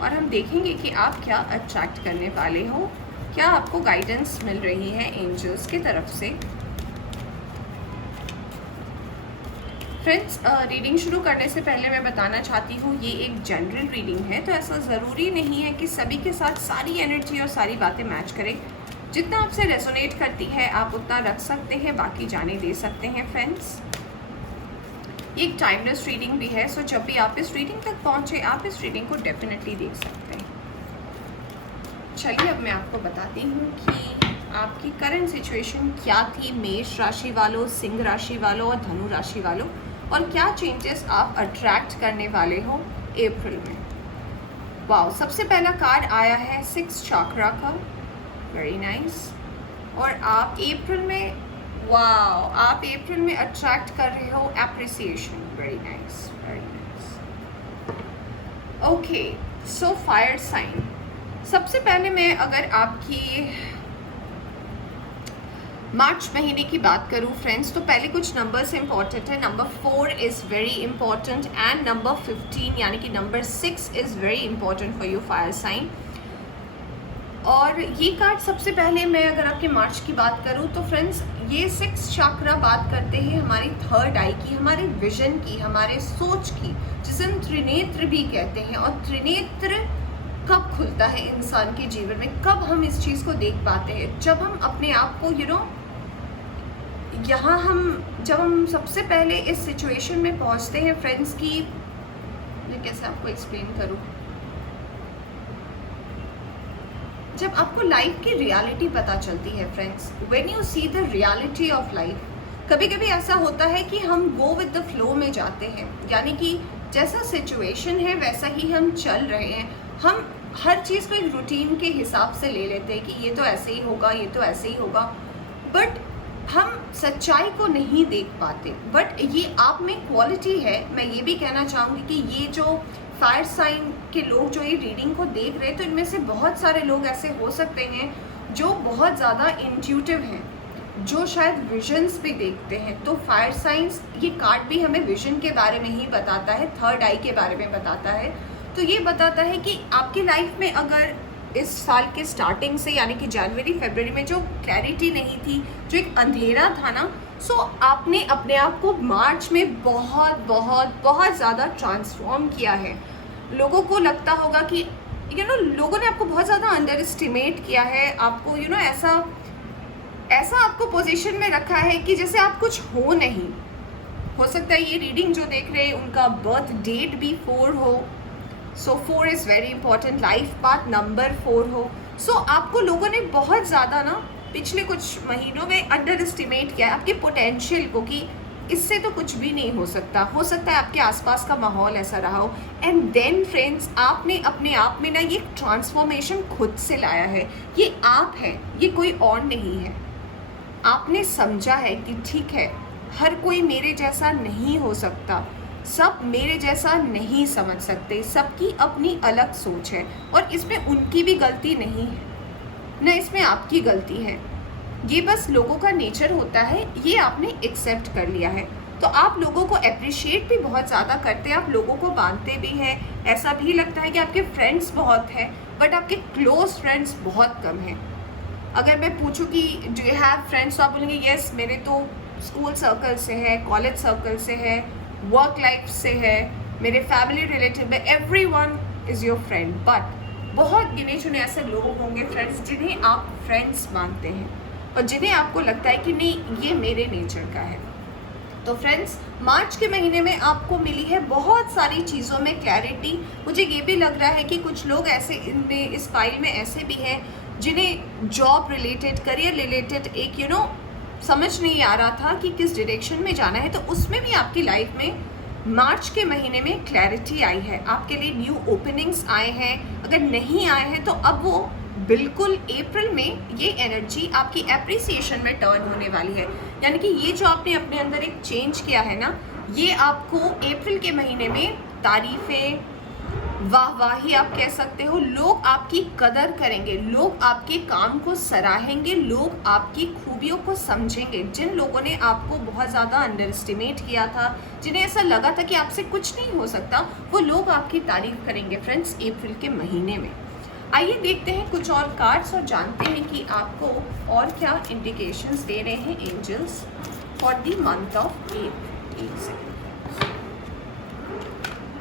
और हम देखेंगे कि आप क्या अट्रैक्ट करने वाले हो, क्या आपको गाइडेंस मिल रही है एंजल्स की तरफ से। फ्रेंड्स, रीडिंग शुरू करने से पहले मैं बताना चाहती हूँ ये एक जनरल रीडिंग है, तो ऐसा ज़रूरी नहीं है कि सभी के साथ सारी एनर्जी और सारी बातें मैच करें। जितना आपसे रेजोनेट करती है आप उतना रख सकते हैं, बाकी जाने दे सकते हैं। फ्रेंड्स, ये एक टाइमलेस रीडिंग भी है, सो जब भी आप इस रीडिंग तक पहुँचे आप इस रीडिंग को डेफिनेटली देख सकते हैं। चलिए अब मैं आपको बताती हूँ कि आपकी करंट सिचुएशन क्या थी मेष राशि वालों, सिंह राशि वालों और धनु राशि वालों, और क्या चेंजेस आप अट्रैक्ट करने वाले हो अप्रैल में। वाओ, सबसे पहला कार्ड आया है 6 चक्रा का, वेरी नाइस। और आप अप्रैल में, वाओ, आप अप्रैल में अट्रैक्ट कर रहे हो appreciation, very nice, very nice. Okay, so fire sign, सबसे पहले मैं अगर आपकी मार्च महीने की बात करूं फ्रेंड्स, तो पहले कुछ नंबर्स इंपॉर्टेंट है। Number 4 is very important and number 15 यानी कि number 6 is very important for you fire sign. और ये कार्ड सबसे पहले मैं अगर आपके मार्च की बात करूं तो फ्रेंड्स, ये 6 चक्रा बात करते हैं हमारी थर्ड आई की, हमारे विजन की, हमारे सोच की, जिसे हम त्रिनेत्र भी कहते हैं। और त्रिनेत्र कब खुलता है इंसान के जीवन में, कब हम इस चीज़ को देख पाते हैं, जब हम अपने आप को जब हम सबसे पहले इस सिचुएशन में पहुंचते हैं फ्रेंड्स की, मैं कैसे आपको एक्सप्लेन करूं, जब आपको लाइफ की रियलिटी पता चलती है friends, when you see the reality of life. कभी कभी ऐसा होता है कि हम गो विद द फ्लो में जाते हैं, यानी कि जैसा सिचुएशन है वैसा ही हम चल रहे हैं। हम हर चीज़ को एक रूटीन के हिसाब से ले लेते हैं कि ये तो ऐसे ही होगा, ये तो ऐसे ही होगा, बट हम सच्चाई को नहीं देख पाते। बट ये आप में क्वालिटी है। मैं ये भी कहना चाहूँगी कि ये जो फायर साइन के लोग जो ये रीडिंग को देख रहे हैं, तो इनमें से बहुत सारे लोग ऐसे हो सकते हैं जो बहुत ज़्यादा इंट्यूटिव हैं, जो शायद विजन्स भी देखते हैं। तो फायर साइंस, ये कार्ड भी हमें विजन के बारे में ही बताता है, थर्ड आई के बारे में बताता है। तो ये बताता है कि आपकी लाइफ में अगर इस साल के स्टार्टिंग से यानी कि जनवरी फरवरी में जो क्लैरिटी नहीं थी, जो एक अंधेरा था ना, सो आपने अपने आप को मार्च में बहुत बहुत बहुत ज़्यादा ट्रांसफॉर्म किया है। लोगों को लगता होगा कि लोगों ने आपको बहुत ज़्यादा अंडर एस्टिमेट किया है, आपको ऐसा आपको पोजीशन में रखा है कि जैसे आप कुछ हो नहीं। हो सकता है ये रीडिंग जो देख रहे हैं उनका बर्थ डेट भी 4 हो, सो 4 is very important, life path number 4 हो। सो आपको लोगों ने बहुत ज़्यादा पिछले कुछ महीनों में अंडर एस्टिमेट किया है आपके पोटेंशियल को, कि इससे तो कुछ भी नहीं हो सकता है आपके आसपास का माहौल ऐसा रहा हो। एंड देन फ्रेंड्स, आपने अपने आप में ये ट्रांसफॉर्मेशन खुद से लाया है। ये आप हैं, ये कोई और नहीं है। आपने समझा है कि ठीक है, हर कोई मेरे जैसा नहीं हो सकता, सब मेरे जैसा नहीं समझ सकते, सबकी अपनी अलग सोच है और इसमें उनकी भी गलती नहीं है, न इसमें आपकी गलती है। ये बस लोगों का नेचर होता है, ये आपने एक्सेप्ट कर लिया है। तो आप लोगों को अप्रिशिएट भी बहुत ज़्यादा करते हैं, आप लोगों को मानते भी हैं। ऐसा भी लगता है कि आपके फ्रेंड्स बहुत हैं, बट आपके क्लोज फ्रेंड्स बहुत कम हैं। अगर मैं पूछूं कि डू यू हैव फ्रेंड्स, तो आप बोलेंगे येस, मेरे तो स्कूल सर्कल से है, कॉलेज सर्कल से है, वर्क लाइफ से है, मेरे फैमिली रिलेटिव में, everyone is your friend. But बहुत गिने चुने ऐसे लोग होंगे फ्रेंड्स जिन्हें आप फ्रेंड्स मानते हैं और जिन्हें आपको लगता है कि नहीं, ये मेरे नेचर का है। तो फ्रेंड्स, मार्च के महीने में आपको मिली है बहुत सारी चीज़ों में क्लैरिटी। मुझे ये भी लग रहा है कि कुछ लोग ऐसे इनमें इस फाइल में ऐसे भी हैं जिन्हें जॉब रिलेटेड, करियर रिलेटेड एक समझ नहीं आ रहा था कि किस डायरेक्शन में जाना है, तो उसमें भी आपकी लाइफ में मार्च के महीने में क्लैरिटी आई है, आपके लिए न्यू ओपनिंग्स आए हैं। अगर नहीं आए हैं तो अब वो बिल्कुल अप्रैल में ये एनर्जी आपकी एप्रिसिएशन में टर्न होने वाली है। यानी कि ये जो आपने अपने अंदर एक चेंज किया है ना, ये आपको अप्रैल के महीने में तारीफ़ें, वाहवाही आप कह सकते हो, लोग आपकी कदर करेंगे, लोग आपके काम को सराहेंगे, लोग आपकी खूबियों को समझेंगे। जिन लोगों ने आपको बहुत ज़्यादा अंडर एस्टिमेट किया था, जिन्हें ऐसा लगा था कि आपसे कुछ नहीं हो सकता, वो लोग आपकी तारीफ करेंगे फ्रेंड्स अप्रैल के महीने में। आइए देखते हैं कुछ और कार्ड्स और जानते हैं कि आपको और क्या इंडिकेशंस दे रहे हैं angels for the month of April. एक सेकेंड,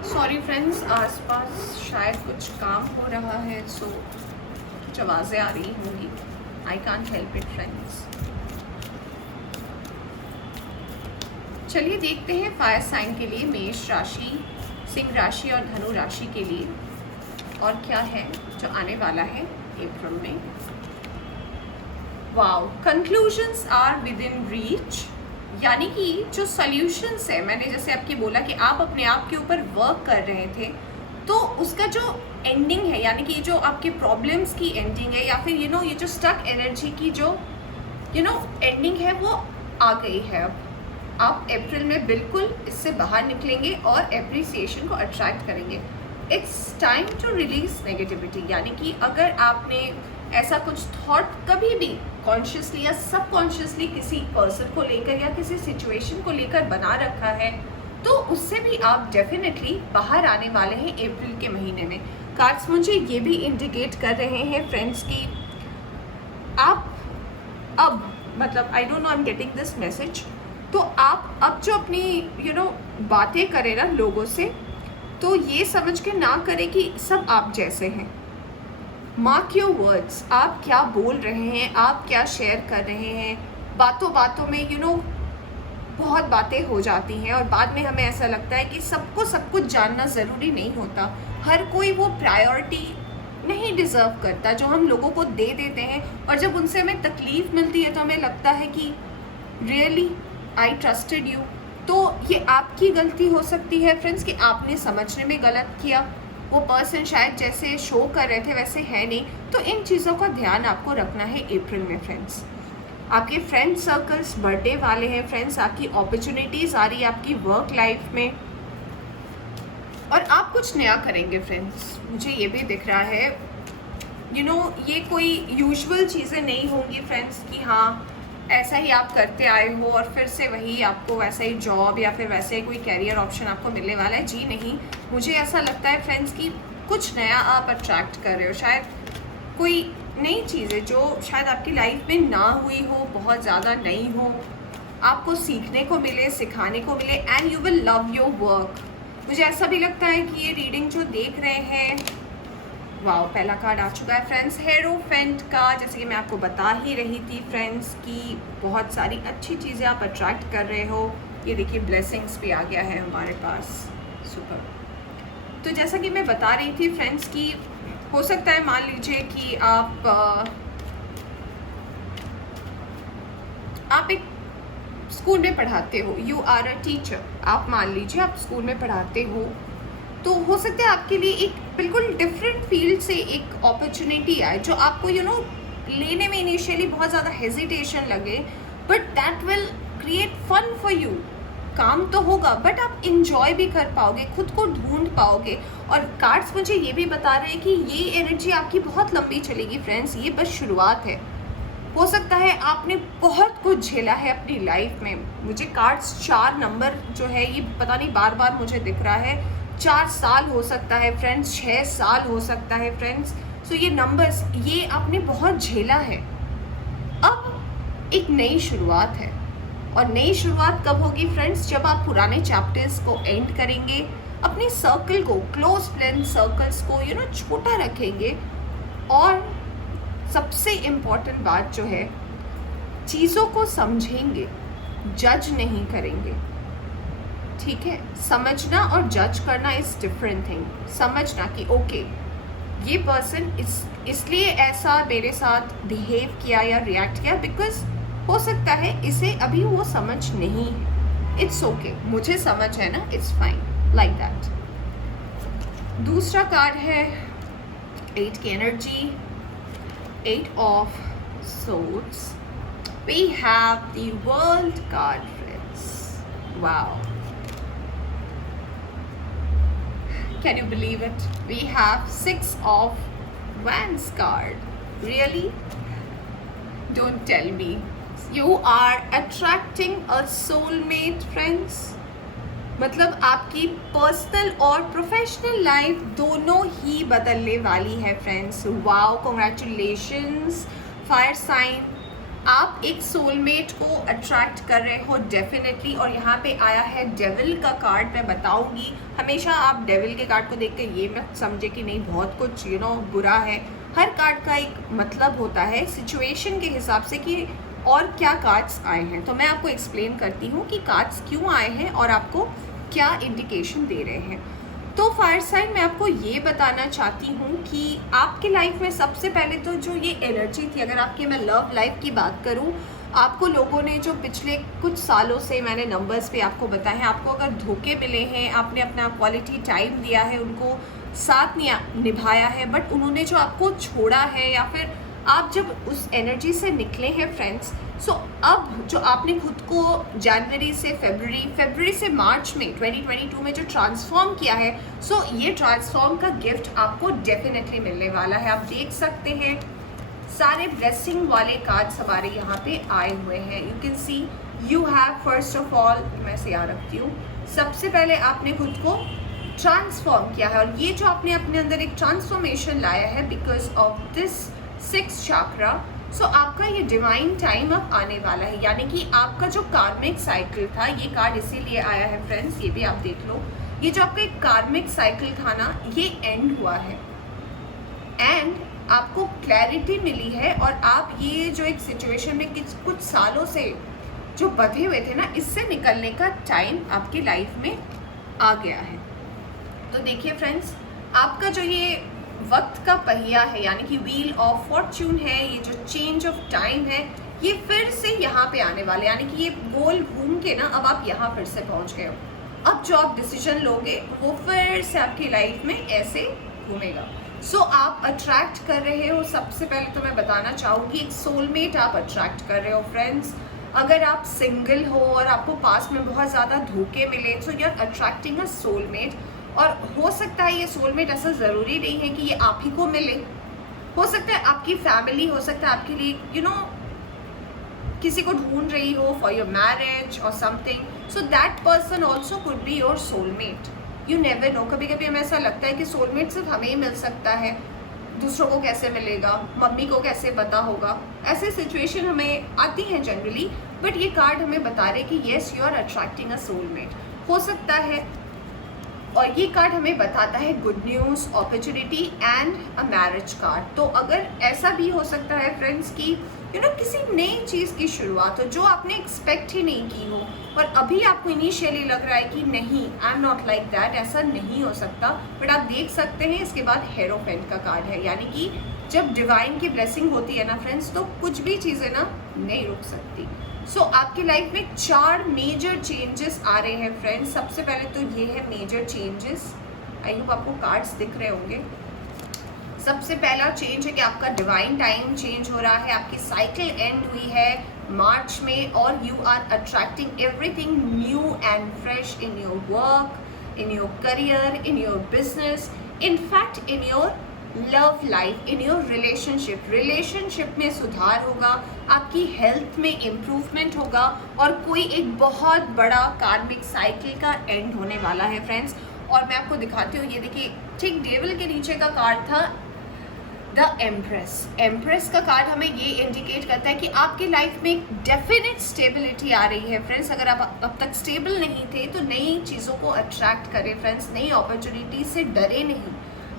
सॉरी फ्रेंड्स, आसपास शायद कुछ काम हो रहा है, सो कुछ आवाज़ें आ रही होंगी, I can't help it friends. चलिए देखते हैं फायर साइन के लिए मेष राशि, सिंह राशि और धनु राशि के लिए और क्या है जो आने वाला है अप्रैल में। Wow, conclusions are within reach, यानी कि जो सॉल्यूशंस है, मैंने जैसे आपकी बोला कि आप अपने आप के ऊपर वर्क कर रहे थे, तो उसका जो एंडिंग है, यानी कि जो आपके प्रॉब्लम्स की एंडिंग है, या फिर ये जो स्टक एनर्जी की जो एंडिंग है, वो आ गई है। अब आप अप्रैल में बिल्कुल इससे बाहर निकलेंगे और एप्रिसिएशन को अट्रैक्ट करेंगे। It's time to release negativity, यानी कि अगर आपने ऐसा कुछ थॉट कभी भी कॉन्शियसली या सबकॉन्शियसली किसी पर्सन को लेकर या किसी सिचुएशन को लेकर बना रखा है, तो उससे भी आप डेफिनेटली बाहर आने वाले हैं अप्रैल के महीने में। कार्ड्स मुझे ये भी इंडिकेट कर रहे हैं फ्रेंड्स कि आप अब, मतलब I don't know, I am getting this message, तो आप अब जो अपनी बातें करें ना लोगों से, तो ये समझ के ना करें कि सब आप जैसे हैं। मार्क योर वर्ड्स, आप क्या बोल रहे हैं, आप क्या शेयर कर रहे हैं। बातों बातों में बहुत बातें हो जाती हैं और बाद में हमें ऐसा लगता है कि सबको सब कुछ जानना ज़रूरी नहीं होता। हर कोई वो प्रायोरिटी नहीं डिज़र्व करता जो हम लोगों को दे देते हैं, और जब उनसे हमें तकलीफ़ मिलती है तो हमें लगता है कि रियली आई ट्रस्टेड यू। तो ये आपकी गलती हो सकती है फ्रेंड्स कि आपने समझने में गलत किया, वो पर्सन शायद जैसे शो कर रहे थे वैसे है नहीं। तो इन चीज़ों का ध्यान आपको रखना है अप्रैल में फ्रेंड्स। आपके फ्रेंड सर्कल्स बर्थडे वाले हैं फ्रेंड्स, आपकी अपॉर्चुनिटीज़ आ रही है आपकी वर्क लाइफ में, और आप कुछ नया करेंगे फ्रेंड्स। मुझे ये भी दिख रहा है ये कोई यूजुअल चीज़ें नहीं होंगी फ्रेंड्स कि हाँ ऐसा ही आप करते आए हो और फिर से वही आपको वैसा ही जॉब या फिर वैसे ही कोई कैरियर ऑप्शन आपको मिलने वाला है। जी नहीं, मुझे ऐसा लगता है फ्रेंड्स कि कुछ नया आप अट्रैक्ट कर रहे हो, शायद कोई नई चीज़ें जो शायद आपकी लाइफ में ना हुई हो, बहुत ज़्यादा नई हो, आपको सीखने को मिले, सिखाने को मिले, and you will love your work. मुझे ऐसा भी लगता है कि ये रीडिंग जो देख रहे हैं, वाओ, पहला कार्ड आ चुका है फ्रेंड्स, हेरोफेंट का। जैसे कि मैं आपको बता ही रही थी फ्रेंड्स कि बहुत सारी अच्छी चीज़ें आप अट्रैक्ट कर रहे हो। ये देखिए ब्लेसिंग्स भी आ गया है हमारे पास, सुपर। तो जैसा कि मैं बता रही थी फ्रेंड्स कि हो सकता है मान लीजिए कि आप एक स्कूल में पढ़ाते हो, यू आर अ टीचर, आप मान लीजिए आप स्कूल में पढ़ाते हो, तो हो सकता है आपके लिए एक बिल्कुल डिफरेंट फील्ड से एक अपॉर्चुनिटी आए जो आपको लेने में इनिशियली बहुत ज़्यादा हेजिटेशन लगे, but that will create fun for you. काम तो होगा बट आप इंजॉय भी कर पाओगे, खुद को ढूंढ पाओगे। और कार्ड्स मुझे ये भी बता रहे हैं कि ये एनर्जी आपकी बहुत लंबी चलेगी फ्रेंड्स, ये बस शुरुआत है। हो सकता है आपने बहुत कुछ झेला है अपनी लाइफ में। मुझे कार्ड्स 4 नंबर जो है ये पता नहीं बार बार मुझे दिख रहा है। 4 साल हो सकता है फ्रेंड्स, 6 साल हो सकता है फ्रेंड्स। सो ये नंबर्स, ये आपने बहुत झेला है। अब एक नई शुरुआत है, और नई शुरुआत कब होगी फ्रेंड्स? जब आप पुराने चैप्टर्स को एंड करेंगे, अपनी सर्कल को, क्लोज फ्रेंड सर्कल्स को छोटा रखेंगे, और सबसे इम्पॉर्टेंट बात जो है, चीज़ों को समझेंगे, जज नहीं करेंगे। ठीक है, समझना और जज करना इज डिफरेंट थिंग। समझना कि ओके ये पर्सन इसलिए ऐसा मेरे साथ बिहेव किया या रिएक्ट किया बिकॉज हो सकता है इसे अभी वो समझ नहीं है, इट्स ओके, मुझे समझ है ना, इट्स फाइन, लाइक दैट। दूसरा कार्ड है 8 की energy, 8 of swords. We have the World card, friends. Wow. Can you believe it? We have 6 of Wands card. Really? Don't tell me. You are attracting a soulmate, friends. मतलब आपकी personal और professional life दोनों ही बदलने वाली है, friends. Wow, congratulations fire sign, आप एक soulmate को अट्रैक्ट कर रहे हो डेफिनेटली। और यहाँ पे आया है डेविल का कार्ड। मैं बताऊंगी, हमेशा आप डेविल के कार्ड को देख के ये मत समझे कि नहीं बहुत कुछ बुरा है। हर कार्ड का एक मतलब होता है सिचुएशन के हिसाब से कि और क्या कार्ड्स आए हैं। तो मैं आपको एक्सप्लेन करती हूँ कि कार्ड्स क्यों आए हैं और आपको क्या इंडिकेशन दे रहे हैं। तो फायर साइन, मैं आपको ये बताना चाहती हूँ कि आपके लाइफ में सबसे पहले तो जो ये एनर्जी थी, अगर आपकी मैं लव लाइफ की बात करूँ, आपको लोगों ने जो पिछले कुछ सालों से मैंने नंबर्स पे आपको बताए हैं, आपको अगर धोखे मिले हैं, आपने अपना क्वालिटी टाइम दिया है, उनको साथ निभाया है, बट उन्होंने जो आपको छोड़ा है, या फिर आप जब उस एनर्जी से निकले हैं फ्रेंड्स, सो अब जो आपने खुद को जनवरी से फरवरी से मार्च में 2022 में जो ट्रांसफॉर्म किया है, सो ये ट्रांसफॉर्म का गिफ्ट आपको डेफिनेटली मिलने वाला है। आप देख सकते हैं सारे ब्लेसिंग वाले कार्ड्स हमारे यहाँ पे आए हुए हैं। You can C you have, first of all मैं से याद रखती हूँ, सबसे पहले आपने खुद को ट्रांसफॉर्म किया है, और ये जो आपने अपने अंदर एक ट्रांसफॉर्मेशन लाया है बिकॉज ऑफ दिस 6th चक्रा, सो आपका ये डिवाइन टाइम अब आने वाला है। यानी कि आपका जो कार्मिक साइकिल था, ये कार्ड इसीलिए आया है फ्रेंड्स, ये भी आप देख लो, ये जो आपका एक कार्मिक साइकिल था ना, ये एंड हुआ है एंड आपको क्लैरिटी मिली है। और आप ये जो एक सिचुएशन में कुछ सालों से जो बंधे हुए थे ना, इससे निकलने का टाइम आपकी लाइफ में आ गया है। तो देखिए फ्रेंड्स, आपका जो ये वक्त का पहिया है, यानी कि व्हील ऑफ फॉर्च्यून है, ये जो चेंज ऑफ टाइम है, ये फिर से यहाँ पे आने वाले, यानी कि ये गोल घूम के ना अब आप यहाँ फिर से पहुँच गए हो। अब जो आप डिसीजन लोगे वो फिर से आपकी लाइफ में ऐसे घूमेगा। सो आप अट्रैक्ट कर रहे हो, सबसे पहले तो मैं बताना चाहूँगी एक सोलमेट आप अट्रैक्ट कर रहे हो फ्रेंड्स। अगर आप सिंगल हो और आपको पास में बहुत ज़्यादा धोखे मिले, so you are attracting a soulmate. और हो सकता है ये सोलमेट ऐसा ज़रूरी नहीं है कि ये आप ही को मिले, हो सकता है आपकी फैमिली, हो सकता है आपके लिए किसी को ढूंढ रही हो फॉर योर मैरिज और something, so that person also could be your soulmate. You never know, कभी कभी हमें ऐसा लगता है कि सोलमेट सिर्फ हमें ही मिल सकता है, दूसरों को कैसे मिलेगा, मम्मी को कैसे पता होगा, ऐसे सिचुएशन हमें आती हैं जनरली। बट ये कार्ड हमें बता रहे कि yes, you are attracting a soulmate, हो सकता है। और ये कार्ड हमें बताता है good news, opportunity and a marriage card. तो अगर ऐसा भी हो सकता है फ्रेंड्स कि किसी नई चीज़ की शुरुआत हो जो आपने एक्सपेक्ट ही नहीं की हो, और अभी आपको इनिशियली लग रहा है कि नहीं, आई एम नॉट लाइक दैट, ऐसा नहीं हो सकता। बट आप देख सकते हैं इसके बाद हेरोफेंट का कार्ड है, यानी कि जब डिवाइन की ब्लेसिंग होती है ना फ्रेंड्स, तो कुछ भी चीज़ें ना नहीं रुक सकती। सो आपकी लाइफ में 4 मेजर चेंजेस आ रहे हैं फ्रेंड्स। सबसे पहले तो ये है मेजर चेंजेस, आई होप आपको कार्ड्स दिख रहे होंगे। सबसे पहला चेंज है कि आपका डिवाइन टाइम चेंज हो रहा है, आपकी साइकिल एंड हुई है मार्च में, और you are attracting everything new and fresh in your work, in your career, in your business, in fact in your love life, in your relationship में सुधार होगा, आपकी हेल्थ में इम्प्रूवमेंट होगा, और कोई एक बहुत बड़ा कार्मिक साइकिल का एंड होने वाला है फ्रेंड्स। और मैं आपको दिखाती हूँ, ये देखिए ठीक डेविल के नीचे का कार्ड था द एम्प्रेस का कार्ड हमें ये इंडिकेट करता है कि आपकी लाइफ में एक डेफिनेट स्टेबिलिटी आ रही है फ्रेंड्स। अगर आप अब तक स्टेबल नहीं थे तो नई चीज़ों को अट्रैक्ट करें फ्रेंड्स, नई अपॉर्चुनिटी से डरे नहीं।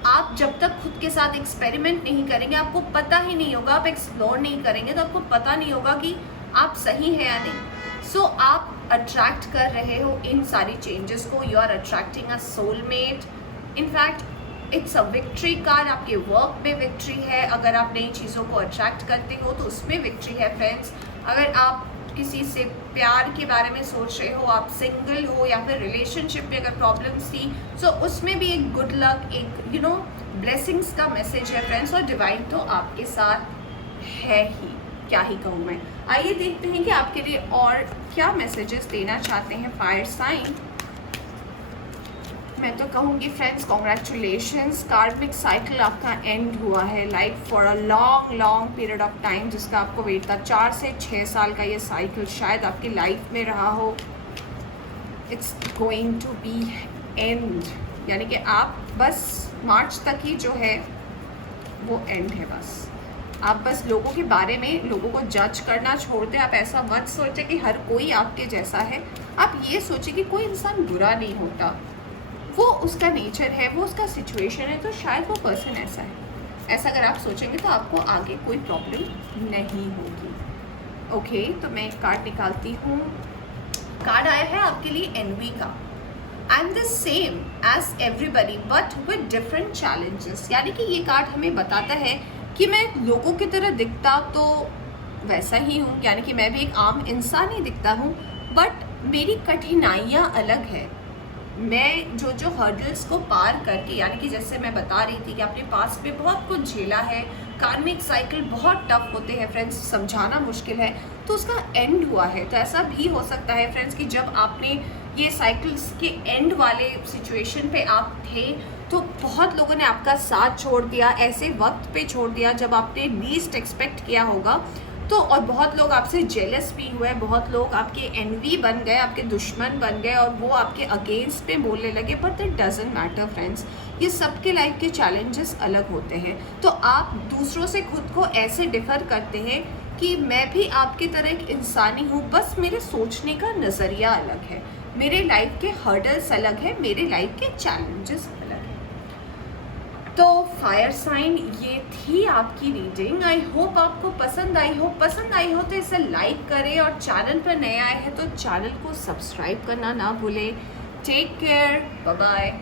आप जब तक खुद के साथ एक्सपेरिमेंट नहीं करेंगे, आपको पता ही नहीं होगा, आप एक्सप्लोर नहीं करेंगे तो आपको पता नहीं होगा कि आप सही हैं या नहीं। सो आप अट्रैक्ट कर रहे हो इन सारी चेंजेस को, you are attracting a soulmate. In fact it's a victory card, आपके वर्क में विक्ट्री है, अगर आप नई चीज़ों को अट्रैक्ट करते हो तो उसमें विक्ट्री है फ्रेंड्स। अगर आप किसी से प्यार के बारे में सोच रहे हो, आप सिंगल हो या फिर रिलेशनशिप में अगर प्रॉब्लम्स थी, सो उसमें भी एक गुड लक, एक ब्लेसिंग्स का मैसेज है फ्रेंड्स। और डिवाइन तो आपके साथ है ही, क्या ही कहूँ मैं। आइए देखते हैं कि आपके लिए और क्या मैसेजेस देना चाहते हैं फायर साइन। मैं तो कहूँगी फ्रेंड्स, कॉन्ग्रेचुलेशंस, कार्मिक साइकिल आपका एंड हुआ है। Like for a long period of time जिसका आपको वेट था, 4 से 6 साल का ये साइकिल शायद आपकी लाइफ में रहा हो, it's going to be end. यानी कि आप बस मार्च तक ही जो है वो एंड है। बस आप बस लोगों के बारे में, लोगों को जज करना छोड़ दें। आप ऐसा मत सोचें कि हर कोई आपके जैसा है। आप ये सोचें कि कोई इंसान बुरा नहीं होता, वो उसका नेचर है, वो उसका सिचुएशन है, तो शायद वो पर्सन ऐसा है। ऐसा अगर आप सोचेंगे तो आपको आगे कोई प्रॉब्लम नहीं होगी। ओके, तो मैं एक कार्ड निकालती हूँ। कार्ड आया है आपके लिए एनवी का। I am the same age everybody but with different challenges. यानी कि ये कार्ड हमें बताता है कि मैं लोगों की तरह दिखता तो वैसा ही हूँ, यानी कि मैं भी एक आम इंसान ही दिखता हूँ, बट मेरी कठिनाइयाँ अलग है। मैं जो हर्डल्स को पार करके, यानी कि जैसे मैं बता रही थी कि अपने पास में बहुत कुछ झेला है, कार्मिक साइकिल बहुत टफ होते हैं फ्रेंड्स, समझाना मुश्किल है, तो उसका एंड हुआ है। तो ऐसा भी हो सकता है फ्रेंड्स कि जब आपने ये साइकिल्स के एंड वाले सिचुएशन पे आप थे तो बहुत लोगों ने आपका साथ छोड़ दिया, ऐसे वक्त पे छोड़ दिया जब आपने लीस्ट एक्सपेक्ट किया होगा। तो और बहुत लोग आपसे जेलस भी हुए, बहुत लोग आपके एनवी बन गए, आपके दुश्मन बन गए और वो आपके अगेंस्ट पे बोलने लगे। But that doesn't matter friends, ये सबके लाइफ के चैलेंजेस अलग होते हैं। तो आप दूसरों से खुद को ऐसे डिफर करते हैं कि मैं भी आपकी तरह एक इंसानी हूँ, बस मेरे सोचने का नज़रिया अलग है, मेरे लाइफ के हर्डल्स अलग है, मेरे लाइफ के चैलेंजेस अलग है। तो फायर साइन, ये थी आपकी रीडिंग। आई होप आपको पसंद आई हो तो इसे लाइक करें, और चैनल पर नए आए हैं तो चैनल को सब्सक्राइब करना ना भूलें। Take care, bye bye.